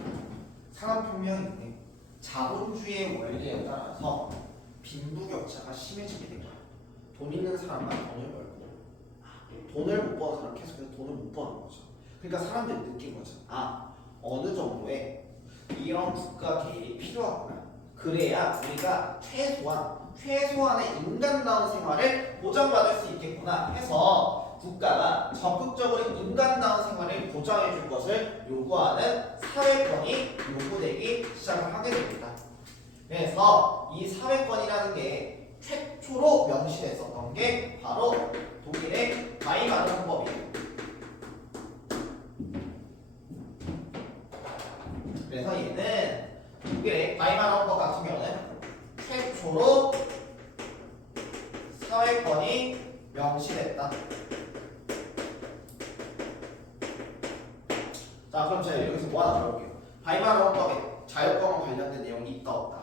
산업혁명인데 자본주의의 원리에 따라서 빈부격차가 심해지게 된 거야. 돈 있는 사람만 돈을 벌고 돈을 못 버는 사람 계속해서 돈을 못 버는 거죠. 그러니까 사람들이 느낀 거죠. 아, 어느 정도의 이런 국가 개입이 필요하구나. 그래야 우리가 최소한의 인간다운 생활을 보장받을 수 있겠구나 해서 국가가 적극적으로 인간다운 생활을 보장해 줄 것을 요구하는 사회권이 요구되기 시작을 하게 됩니다. 그래서 이 사회권이라는 게 최초로 명시됐었던 게 바로 독일의 바이마르 헌법이에요. 그래서 얘는 독일의 바이마르 헌법 같은 경우는 최초로 사회권이 명시됐다. 자, 그럼 제가 여기서 뭐 하나 물어볼게요. 바이마르 헌법에 자율권과 관련된 내용이 있다 없다?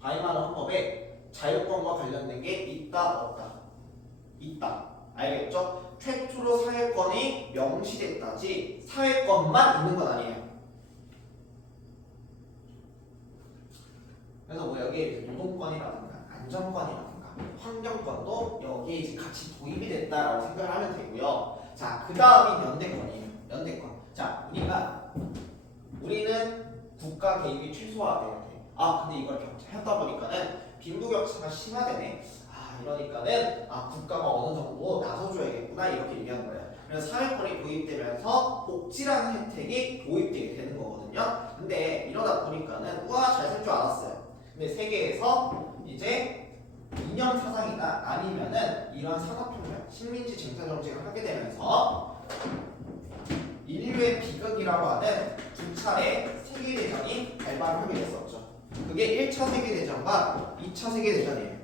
바이마르 헌법에 자율권과 관련된 게 있다 없다? 있다. 알겠죠? 최초로 사회권이 명시됐다지 사회권만 있는 건 아니에요. 그래서 뭐 여기에 노동권이라든가 안전권이라든가 환경권도 여기에 이제 같이 도입이 됐다라고 생각을 하면 되고요. 자, 그 다음이 연대권이에요. 연대권. 자, 우리는 국가 개입이 최소화돼야 돼. 아, 근데 이걸 하다 보니까는 빈부격차가 심화되네. 아, 이러니까는 국가가 어느 정도 나서줘야겠구나 이렇게 얘기한 거예요. 그래서 사회권이 도입되면서 복지라는 혜택이 도입되게 되는 거거든요. 근데 이러다 보니까는 우와 잘 살 줄 알았어요. 근데 세계에서 이제 이념 사상이나 아니면은 이런 산업혁명, 식민지 쟁탈 정책을 하게 되면서 인류의 비극이라고 하는 두 차례 세계대전이 발발을 하게 됐었죠. 그게 1차 세계대전과 2차 세계대전이에요.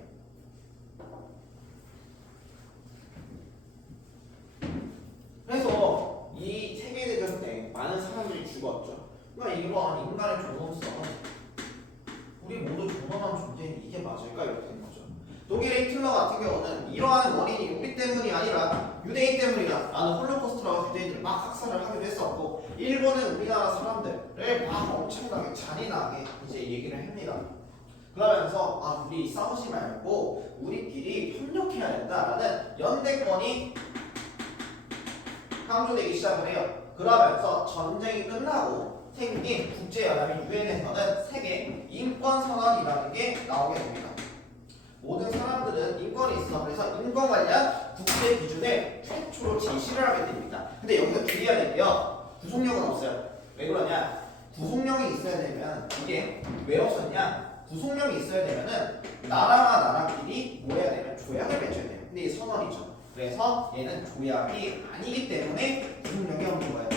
그래서 이 세계대전 때 많은 사람들이 죽었죠. 그러니까 이러한 인간의 존엄성, 우리 모두 존엄한 존재인 이게 맞을까? 이렇게 된 거죠. 독일의 히틀러 같은 경우는 이러한 원인이 우리 때문이 아니라 유대인 때문이다 라는 홀로코스트라고 유대인들을 막 학살을 하기도 했었고, 일본은 우리나라 사람들을 막 엄청나게 잔인하게 이제 얘기를 합니다. 그러면서 우리 싸우지 말고 우리끼리 협력해야 된다라는 연대권이 강조되기 시작을 해요. 그러면서 전쟁이 끝나고 생긴 국제연합인 유엔에서는 세계 인권선언이라는 게 나오게 됩니다. 모든 사람들은 인권이 있어. 그래서 인권 관련 국제 기준을 최초로 제시를 하게 됩니다. 근데 여기서 주의해야 될 게요. 구속력은 없어요. 왜 그러냐? 구속력이 있어야 되면 이게 왜 없었냐? 구속력이 있어야 되면은 나라와 나라끼리 뭐 해야 되면 조약을 맺어야 돼요. 근데 이 선언이죠. 그래서 얘는 조약이 아니기 때문에 구속력이 없는 거예요.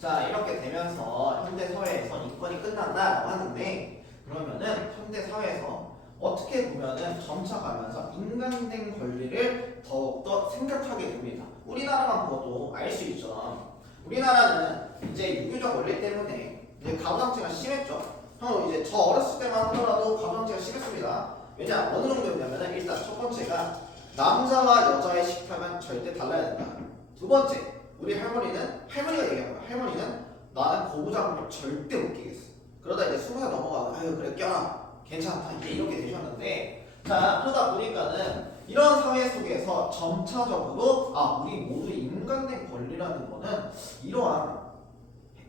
자, 이렇게 되면서 현대 사회에서 인권이 끝난다라고 하는데, 그러면은 현대 사회에서 어떻게 보면은 점차 가면서 인간된 권리를 더욱더 생각하게 됩니다. 우리나라만 보고도 알 수 있죠. 우리나라는 이제 유교적 원리 때문에 이제 가부장제가 심했죠. 형 이제 저 어렸을 때만 하더라도 가부장제가 심했습니다. 왜냐 어느 정도였냐면은 일단 첫 번째가 남자와 여자의 식탁은 절대 달라야 된다. 두 번째, 우리 할머니가 얘기한 거야. 할머니는 나는 고부장을 절대 못 끼겠어. 그러다 이제 20살 넘어가고 아유 그래 껴라 괜찮다 이제 이렇게 되셨는데, 자 그러다 보니까는 이런 사회 속에서 점차적으로 우리 모두 인간의 권리라는 거는 이러한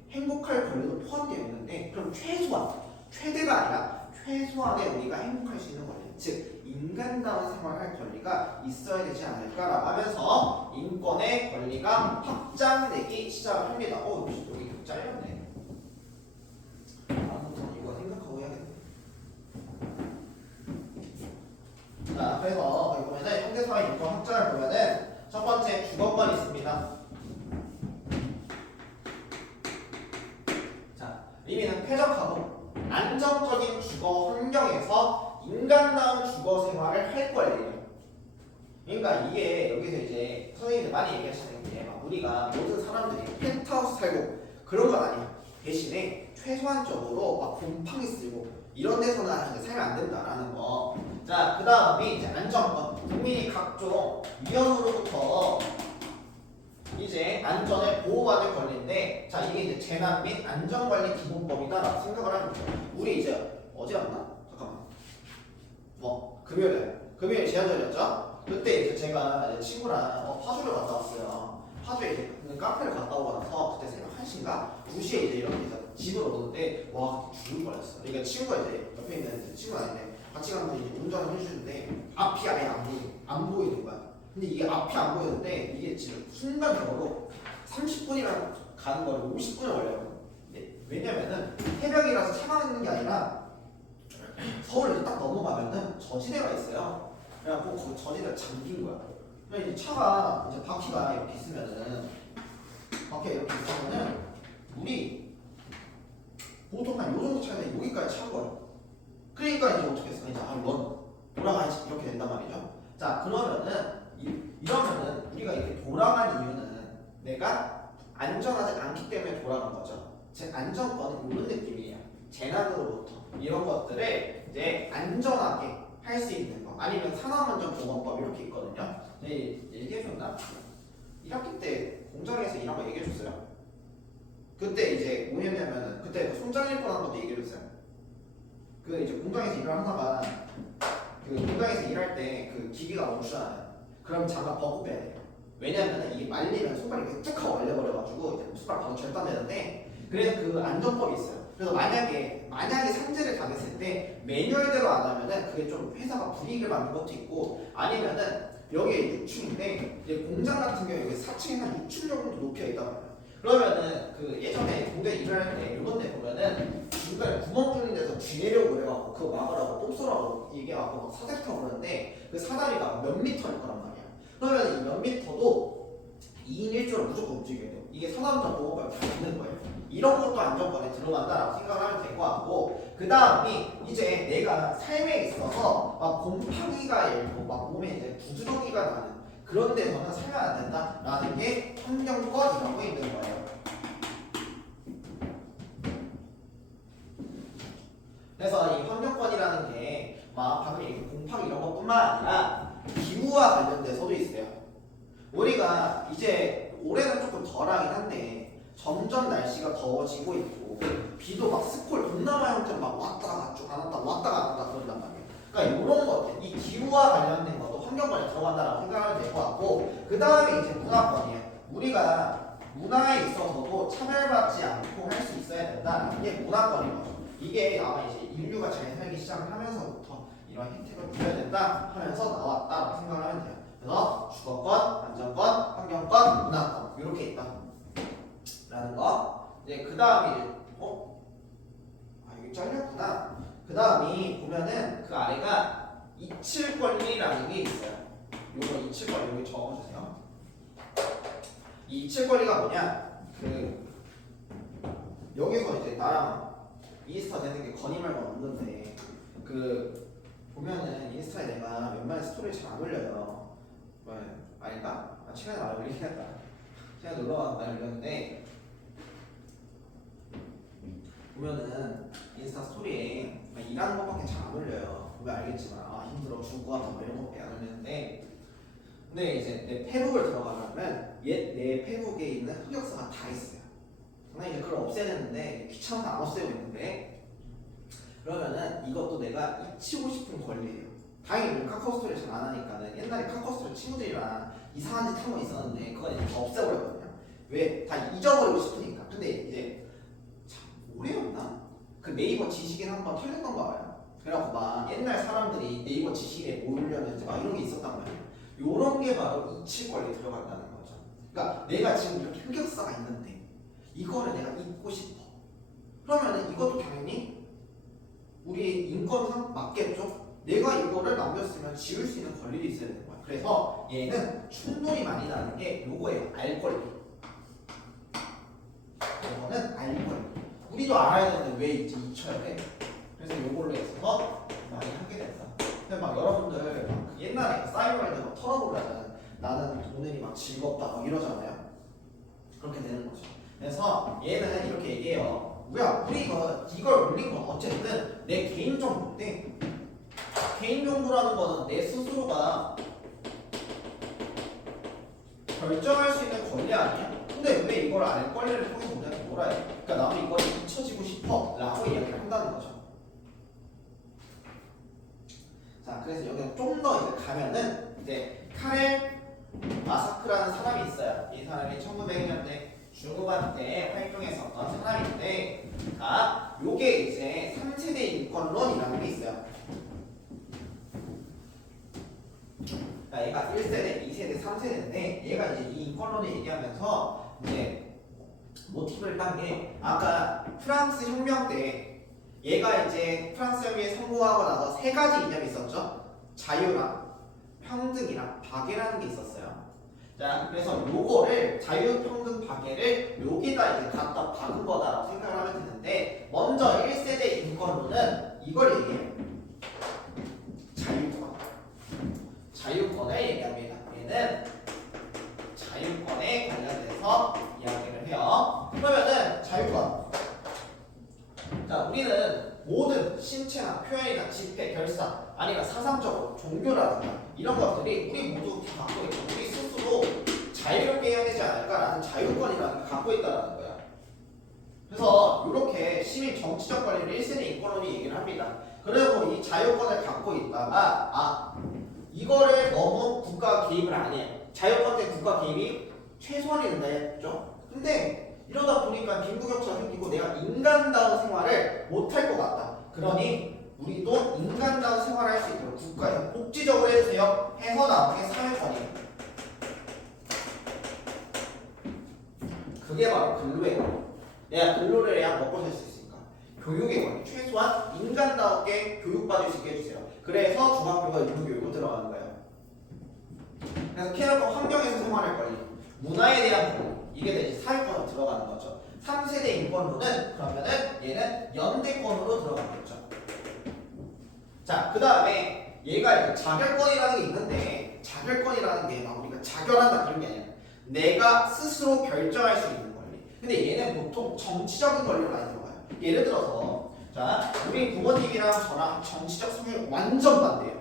행복할 권리도 포함되어 있는데, 그럼 최대가 아니라 최소한의 우리가 행복할 수 있는 권리, 즉 인간다운 생활할 권리가 있어야 되지 않을까라고 하면서 인권의 권리가 확장되기 시작을 합니다. 여기 좀 짧았네. 이거 생각하고 해야겠네. 자, 그래서 여기 보면은 현대사회 인권 확장을 보면은 첫 번째 주거권이 있습니다. 자, 의미는 쾌적하고 안정적인 주거 환경에서 인간다운 주거 생활을 할 권리예요. 그러니까 이게 여기서 이제 선생님들 많이 얘기하시는 게 막 우리가 모든 사람들이 펜트하우스 살고 그런 건 아니에요. 대신에 최소한적으로 막 곰팡이 쓰고 이런 데서는 살면 안 된다라는 거. 자, 그 다음이 이제 안전권. 국민이 각종 위험으로부터 이제 안전을 보호받을 권리인데, 자 이게 이제 재난 및 안전관리 기본법이다라고 생각을 하면 돼요. 우리 이제 어제였나? 잠깐만. 금요일에 지하철이었죠? 그때 이제 제가 친구랑 파주를 갔다 왔어요. 파주에 이제 카페를 갔다 오고 나서 그때 새벽 1시인가 2시에 이제 이렇게 집을 오는데 와 죽을 뻔했어. 그러니까 친구가 이제 옆에 있는 친구가 아닌데 같이 가면 이제 운전을 해주는데 앞이 아예 안 보이는 거야. 근데 이게 앞이 안 보이는데 이게 지금 순간적으로 30분이면 가는 거를 50분을 걸려요. 왜냐면은 새벽이라서 차가 있는 게 아니라 서울을 딱 넘어가면은 저지대가 있어요. 그래갖고 그 저지대가 잠긴 거야. 그러니까 이 차가 이제 바퀴가 이렇게 있으면은 물이 보통 한 요 정도 차인데 여기까지 찬 거야. 그러니까 이제 어떻게 했어? 이제 넌 돌아가야지 이렇게 된단 말이죠. 자 그러면은 이러면은 우리가 이렇게 돌아간 이유는 내가 안전하지 않기 때문에 돌아간 거죠. 즉 안전권은 이런 느낌이에요. 재난으로부터 이런 것들을 이제 안전하게 할 수 있는 거, 아니면 산업안전보건법 이렇게 있거든요. 얘기해줬나? 1학기 때 공장에서 일한 거 얘기해줬어요. 그때 이제 뭐냐면은 그때 손장일 뻔한 것도 얘기해줬어요. 그 이제 공장에서 일을 하다가 그 공장에서 일할 때 그 기계가 멈추잖아요. 그럼 장갑 벗고 빼야 돼요. 왜냐면은 이게 말리면 손발이 쫙 하고 말려버려가지고 이제 손가락 바로 절단되는데, 그래서 그 안전법이 있어요. 그래서 만약에 산재를 당했을 때 매뉴얼대로 안 하면은 그게 좀 회사가 불이익을 받는 것도 있고, 아니면은 여기에 6층인데 이제 공장 같은 경우에 여기 4층에 한 6층 정도 높이가 있단 말이에요. 그러면은 그 예전에 공장 일을 할 때 이런 데 보면은 중간에 구멍 뚫린 데서 쥐내려고 그래갖고 그거 막으라고 똥쏘라고 얘기해갖고 막 사다리 타고 그러는데 그 사다리가 몇 미터일 거란 말이야. 그러면 이 몇 미터도 2인 1조로 무조건 움직여야 돼요. 이게 산업안전보건법에 다 있는 거예요. 이런 것도 안전권에 들어간다라고 생각을 하면 될 것 같고, 그 다음이 이제 내가 삶에 있어서 막 곰팡이가 일고 막 몸에 이제 부스러기가 나는 그런 데서는 살면 안 된다라는 게 환경권이라고 있는 거예요. 그래서 이 환경권이라는 게 막 방금 얘기한 곰팡이 이런 것뿐만 아니라 기후와 관련돼서도 있어요. 우리가 이제 올해는 조금 덜하긴 한데 점점 날씨가 더워지고 있고, 비도 막 스콜 동남아 형태로 막 왔다가 쭉 안 왔다 왔다가 안 왔다 그런단 말이에요. 그러니까 이런 것들, 이 기후와 관련된 것도 환경권에 들어간다라고 생각하면 될 것 같고, 그 다음에 이제 문화권이에요. 우리가 문화에 있어서도 차별받지 않고 할 수 있어야 된다라는 게 문화권인 거죠. 이게 아마 이제 인류가 잘 살기 시작을 하면서부터 이런 혜택을 줘야 된다 하면서 나왔다라고 생각을 하면 돼요. 그래서 주거권, 안전권, 환경권, 문화권 이렇게 있다라는 거. 이제 그 다음에 이제 이게 잘렸구나. 그 다음이 보면은 그 아래가 이칠 권리라는 게 있어요. 요거 이칠 권리 여기 적어주세요. 이 이칠 권리가 뭐냐? 여기서 이제 나랑 인스타 되는 게 건의 말고 없는데 보면은 인스타에 내가 웬만한 스토리를 잘 안 올려요. 아닌가? 최근에 안 올리긴 했다. 최근에 놀러가서 날 올렸는데 보면은 인스타 스토리에 일하는 것밖에 잘 안 올려요. 보면 알겠지만 힘들어 죽을 것 같아 이런 것밖에 안 올리는데, 근데 이제 내 페북을 들어가면 내 페북에 있는 흑역사가 다 있어요. 나 이제 그걸 없애야 되는데 귀찮아서 안 없애고 있는데, 그러면은 이것도 내가 잊히고 싶은 권리예요. 다행히 카카오 스토리 잘 안 하니까는 옛날에 카카오 스토리 친구들이랑 이상한 짓 한 거 있었는데 그건 이제 다 없애버렸거든요. 왜? 다 잊어버리고 싶으니까. 근데 이제 올해였나? 그 네이버 지식인 한번 털렸던 거 알아요? 그래갖고 막 옛날 사람들이 네이버 지식에 뭐 올렸는지 막 이런 게 있었단 말이에요. 요런 게 바로 이치 권리에 들어간다는 거죠. 그러니까 내가 지금 이렇게 흑역사가 있는데 이거를 내가 잊고 싶어. 그러면은 이것도 당연히 우리 인권상 맞겠죠? 내가 이거를 남겼으면 지울 수 있는 권리도 있어야 되는 거야. 그래서 얘는 충돌이 많이 나는 게 요거예요. 알 권리. 이거는 알 권리. 우리도 알아야 되는데 왜 이제 잊혀야 돼? 그래서 요걸로 해서 많이 하게 됐어. 근데 막 여러분들 옛날에 사이버월드 막 털어보려면 나는 오늘이 막 즐겁다 막 이러잖아요. 그렇게 되는 거죠. 그래서 얘는 이렇게 얘기해요. 뭐야, 우리 이걸 올린 건 어쨌든 내 개인 정보인데, 개인 정보라는 거는 내 스스로가 결정할 수 있는 권리 아니야? 근데 왜 이걸 알 권리를 통해서 우리한테 뭐라 해? 그러니까 나도 이걸 잊혀지고 싶어 라고 이야기를 한다는 거죠. 자, 그래서 여기 좀 더 이제 가면은 이제 카렐 마사크라는 사람이 있어요. 이 사람이 1900년대 중후반 때 활동했었던 사람인데, 자, 요게 이제 3세대 인권론이라는 게 있어요. 자, 얘가 1세대, 2세대, 3세대인데 얘가 이제 이 인권론을 얘기하면서 이제 모티브를 딴 게, 아까 프랑스 혁명 때 얘가 이제 프랑스 혁명에 성공하고 나서 세 가지 이념이 있었죠. 자유랑 평등이랑 박애라는 게 있었어요. 자, 그래서 요거를 자유, 평등, 박애를 여기다 이제 갖다 박은 거다라고 생각을 하면 되는데, 먼저 1세대 인권론은 이걸 얘기해요. 자유권. 자유권을 얘기합니다. 얘는 자유권에 관련돼서 이야기를 해요. 그러면은 자유권. 자, 우리는 모든 신체나 표현이나 집회, 결사, 아니면 사상적으로 종교라든가 이런 것들이 우리 모두 다 갖고 있고, 우리 스스로 자유롭게 해야 되지 않을까라는 자유권이라는 걸 갖고 있다는 거야. 그래서 이렇게 시민 정치적 권리를 1세대 인권론이 얘기를 합니다. 그리고 이 자유권을 갖고 있다가 이거를 너무 국가가 개입을 안 해요. 자유권 때 국가 개입이 최소한이 된다 했죠. 근데 이러다 보니까 빈부격차가 생기고 내가 인간다운 생활을 못할 것 같다. 그러니 우리도 인간다운 생활을 할 수 있도록 국가에서 복지적으로 해주세요. 해서 나오는 게 사회권이에요. 그게 바로 근로의 권리. 내가 근로를 해야 먹고 살 수 있으니까. 교육의 권리. 최소한 인간다우게 교육받을 수 있게 해주세요. 그래서 중학교가 유교육으로 들어가는 거예요. 그래서 캐릭터 환경에서 생활할 권리, 문화에 대한 권리, 이게 이제 사회권으로 들어가는 거죠. 3세대 인권론은 그러면은 얘는 연대권으로 들어가겠죠. 자, 그 다음에 얘가 이제 자결권이라는 게 있는데, 자결권이라는 게 막 우리가 자결한다 그런 게 아니야. 내가 스스로 결정할 수 있는 권리. 근데 얘는 보통 정치적인 권리로 많이 들어가요. 예를 들어서, 자, 우리 부모님이랑 저랑 정치적 성향이 완전 반대예요.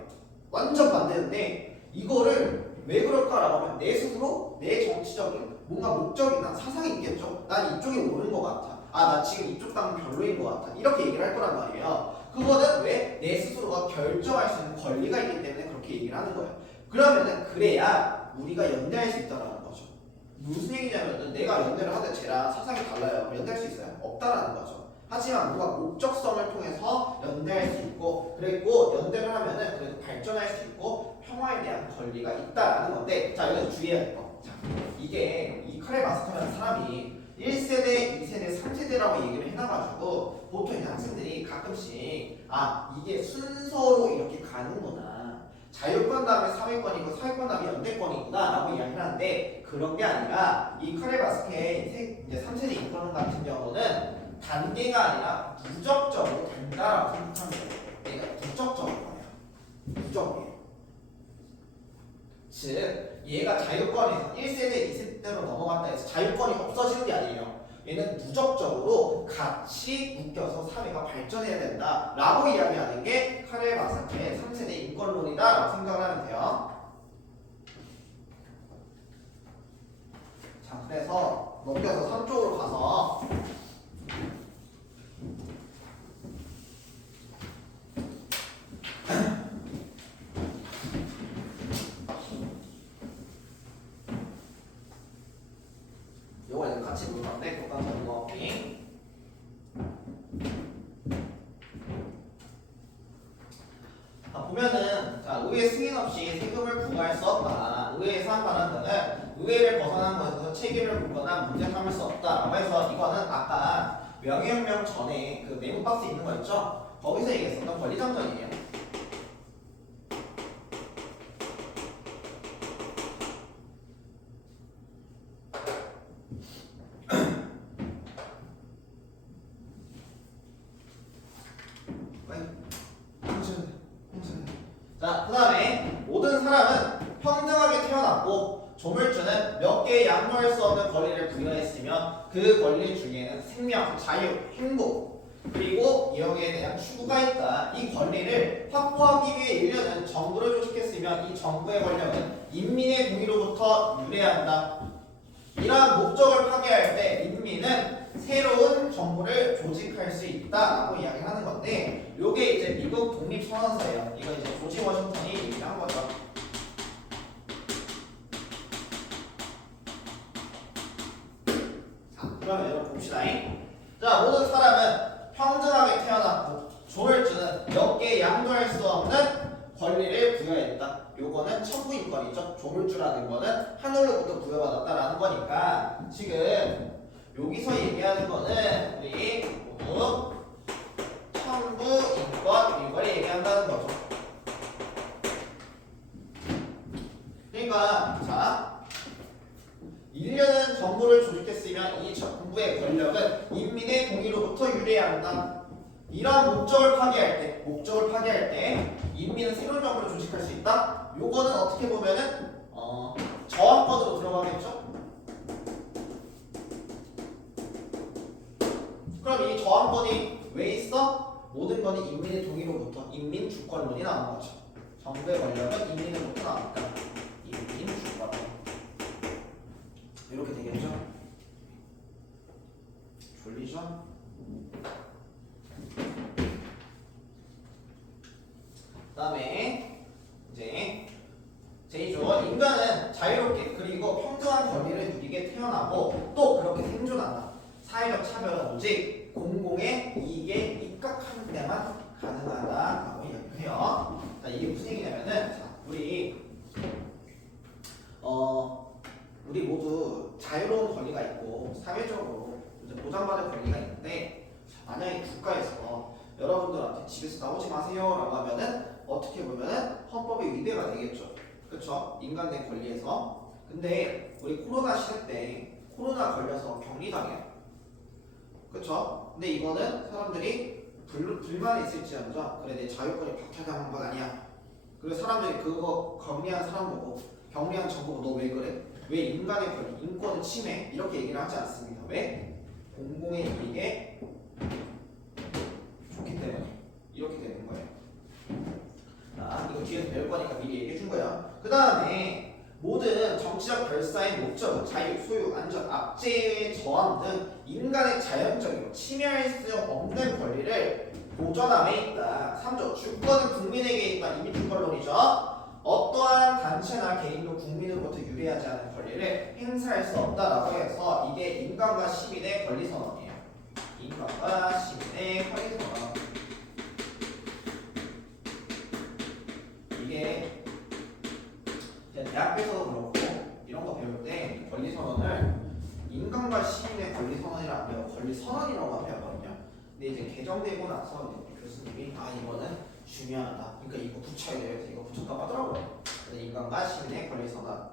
완전 반대인데 이거를 왜 그럴까라고 하면 내 스스로 내 정치적인 뭔가 목적이나 사상이 있겠죠. 난 이쪽에 옳은 것 같아. 아, 나 지금 이쪽 당 별로인 것 같아. 이렇게 얘기를 할 거란 말이에요. 그거는 왜? 내 스스로가 결정할 수 있는 권리가 있기 때문에 그렇게 얘기를 하는 거예요. 그러면은 그래야 우리가 연대할 수 있다라는 거죠. 무슨 얘기냐면은 내가 연대를 하되 쟤랑 사상이 달라요. 연대할 수 있어요? 없다라는 거죠. 하지만 우리가 목적성을 통해서 연대할 수 있고, 그리고 연대를 하면은 그래도 발전할 수 있고 평화에 대한 권리가 있다라는 건데, 자, 여기서 주의해야 될 거. 자, 이게 이 카레 마스터라는 사람이 1세대, 2세대, 3세대라고 얘기를 해놔가지고 보통 이 학생들이 가끔씩 아, 이게 순서로 이렇게 가는구나, 자유권 다음에 사회권이고 사회권 다음에 연대권이구나 라고 이야기를 하는데, 그런 게 아니라 이 카레 마스케의 이제 3세대 인권 같은 경우는 단계가 아니라 무적적으로 된다라고 생각하면 돼요. 그러니까 무적적으로 가요. 무적이에요. 즉 얘가 자유권에서 1세대, 2세대로 넘어갔다 해서 자유권이 없어지는 게 아니에요. 얘는 무적적으로 같이 묶여서 사회가 발전해야 된다라고 이야기하는 게 카레 마스케의 3세대 인권론이다라고 생각을 하면 돼요. 자, 그래서 넘겨서 3쪽으로 가서 요거 이제 같이 볼 건데, 교과서 문법이 보면은, 자, 의회 승인 없이 세금을 부과할 수 없다. 의회에서 한 발언들은 의회를 벗어난 것에서 책임을 묻거나 문제 삼을 수 없다라고 해서, 이거는 아까 명예혁명 전에 그 네모 박스 있는 거 있죠? 거기서 얘기했었던 권리정전이에요. 자, 그 다음에 모든 사람은 평등하게 태어났고 조물주는 몇 개의 양보할 수 없는 권리를 부여했으며 그 권리 중에는 생명, 자유, 행복, 그리고 여기에 대한 추구가 있다. 이 권리를 확보하기 위해 인류는 정부를 조직했으며 이 정부의 권력은 인민의 동의로부터 유래한다. 이러한 목적을 파괴할 때 인민은 새로운 정부를 조직할 수 있다라고 이야기를 하는 건데, 요게 이제 미국 독립선언서예요. 이거 이제 조지 워싱턴이 얘기를 한 거죠. 자, 그러면 여러분 봅시다. 자, 모든 사람은 평등하게 태어났고 조물주는 몇 개 양도할 수 없는 권리를 부여했다. 요거는 청구인권이죠. 조물주라는 거는 하늘로부터 부여받았다라는 거니까, 지금 여기서 얘기하는 거는 우리 모두 청구인권, 이걸 얘기한다는 거죠. 그러니까 자, 인류는 정부를 조직했으면 이 정부의 권력은 인민의 동의로부터 유래한다. 이러한 목적을 파괴할 때 인민은 새로운 정부를 조직할 수 있다. 요거는 어떻게 보면은 저항권으로 들어가겠죠. 그럼 이 저항권이 왜 있어? 모든 것이 인민의 동의로부터 인민 주권론이 나온 거죠. 정부의 권력은 인민으로부터 나왔다. 인민 주권론. 이렇게 되겠죠? 졸리죠? 그다음에 이제 제2조, 인간은 자유롭게 그리고 평등한 권리를 누리게 태어나고 또 그렇게 생존한다. 사회적 차별은 오직 공공의 이익에 입각할 때만 가능하다라고 이야기해요. 자, 이게 무슨 얘기냐면은, 자, 우리 모두 자유로운 권리가 있고 사회적으로 이제 보장받을 권리가 있는데, 만약에 국가에서 여러분들한테 집에서 나오지 마세요라고 하면은 어떻게 보면은 헌법의 위배가 되겠죠. 그렇죠? 인간의 권리에서. 근데 우리 코로나 시대 때 코로나 걸려서 격리당해요. 그렇죠? 근데 이거는 사람들이 불만이 있을지언정 그래 내 자유권이 박탈당한 건 아니야. 그리고 사람들이 그거 격리한 사람 보고, 격리한 정부 보고 너 왜 그래? 왜 인간의 권리, 인권을 침해? 이렇게 얘기를 하지 않습니다. 왜? 공공의 이익에 좋기 때문에 이렇게 되는 거예요. 자, 이거 뒤에서 배울 거니까 미리 얘기해 준 거야. 그 다음에 모든 정치적 결사의 목적, 자유, 소유, 안전, 압제의 저항 등 인간의 자연적이고 침해할 수 없는 권리를 보전함에 있다. 3조 주권은 국민에게 있다. 이미 주권론이죠. 어떠한 단체나 개인도 국민으로부터 유리하지 않은 권리를 행사할 수 없다라고 해서 이게 인간과 시민의 권리 선언이에요. 인간과 시민의 권리 선언. 이게 대학교에서도 그렇고 이런 거 배울 때 권리 선언을 인간과 시민의 권리 선언이라고 안 배워 권리 선언이라고 하면 배웠거든요. 근데 이제 개정되고 나서 교수님이 이거는 중요하다. 그러니까 이거 붙여야 돼요. 그래서 이거 붙였다고 하더라고요. 그래서 인간과 시민의 권리 선언.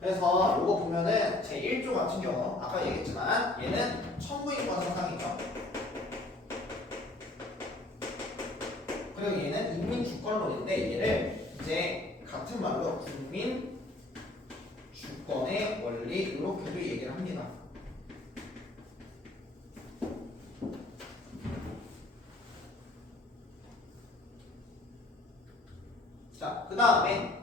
그래서 이거 보면은 제 1조 같은 경우 아까 얘기했지만 얘는 천부인권 사상이죠. 그리고 얘는 인민주권론인데 얘를 이제 같은 말로 국민 주권의 원리 이렇게도 얘기를 합니다. 자, 그 다음에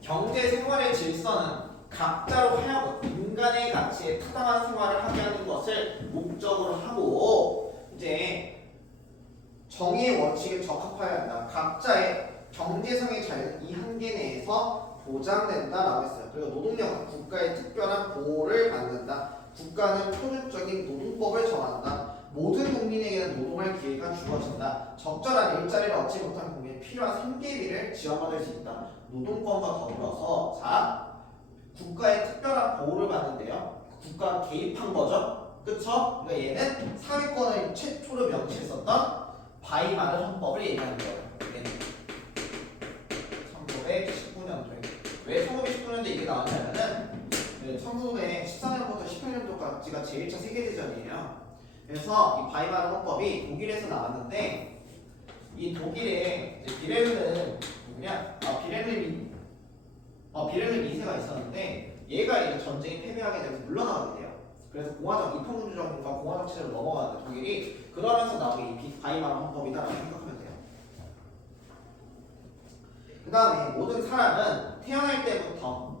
경제 생활의 질서는 각자로 하여금 인간의 가치에 타당한 생활을 하게 하는 것을 목적으로 하고 이제 정의의 원칙에 적합하여야 한다. 각자의 경제상의 자유는 이 한계 내에서 보장된다라고 했어요. 그리고 노동력은 국가의 특별한 보호를 받는다. 국가는 표준적인 노동법을 정한다. 모든 국민에게는 노동할 기회가 주어진다. 적절한 일자리를 얻지 못한 국민이 필요한 생계비를 지원받을 수 있다. 노동권과 더불어서 자 국가의 특별한 보호를 받는데요. 국가가 개입한 거죠. 그쵸? 그러니까 얘는 사회권을 최초로 명시했었던 바이마르 헌법을 얘기하는 거예요. 1919년도에 왜 1919년도에 이게 나왔냐면은 1914년부터 18년도까지가 제1차 세계대전이에요. 그래서 이 바이마르 헌법이 독일에서 나왔는데 이 독일에 비렐름 누구냐? 비렐름 2세가 있었는데 얘가 이제 전쟁이 패배하게 되면서 물러나게 돼요. 그래서 공화정 이통군주정부가 공화정 체제로 넘어가는데 독일이 그러면서 나온 이 바이마르 헌법이다라고 생각하면 돼요. 그 다음에 모든 사람은 태어날 때부터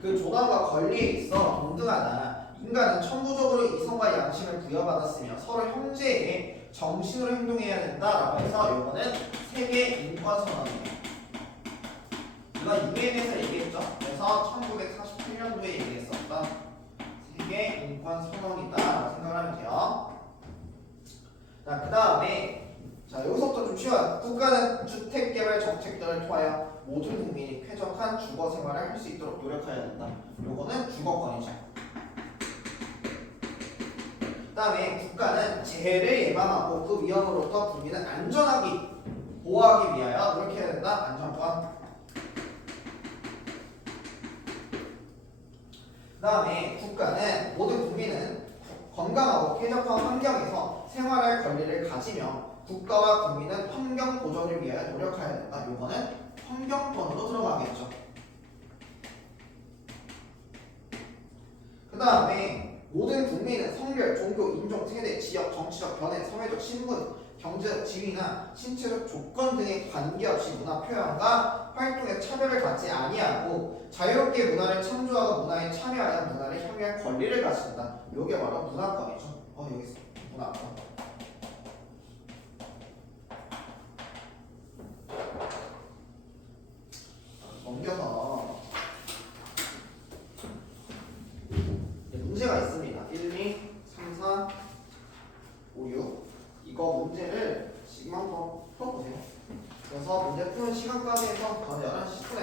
그 조건과 권리에 있어 동등하다. 인간은 천부적으로 이성과 양심을 부여받았으며 서로 형제의 정신으로 행동해야 된다라고 해서 이거는 세계 인권 선언이에요. 이건 유엔에서 얘기했죠. 그래서 1948년도에 얘기했었던 세계 인권 선언이다라고 생각하면 돼요. 자, 그 다음에 자 여기서부터 좀 쉬워요. 국가는 주택개발 정책들을 통하여 모든 국민이 쾌적한 주거 생활을 할 수 있도록 노력해야 된다. 요거는 주거권이죠. 그 다음에 국가는 재해를 예방하고 그 위험으로부터 국민을 안전하게 보호하기 위하여 노력해야 된다. 안전권. 그 다음에 국가는 모든 국민은 건강하고 쾌적한 환경에서 생활할 권리를 가지며 국가와 국민은 환경 보존을 위하여 노력해야 된다. 요거는 환경권으로 들어가겠죠. 그 다음에 모든 국민은 성별, 종교, 인종, 세대, 지역, 정치적 견해, 사회적 신분, 경제적 지위나 신체적 조건 등에 관계없이 문화 표현과 활동에 차별을 받지 아니하고 자유롭게 문화를 창조하고 문화에 참여하여 문화를 향유할 권리를 가진다. 요게 바로 문화권이죠. 여기 있어. 문화권. 넘겨서 문제가 있습니다. 1, 2, 3, 4, 5, 6 이거 문제를 지금 한번 풀어보세요. 그래서 문제 푸는 시간까지 해서 바로 11시 10분에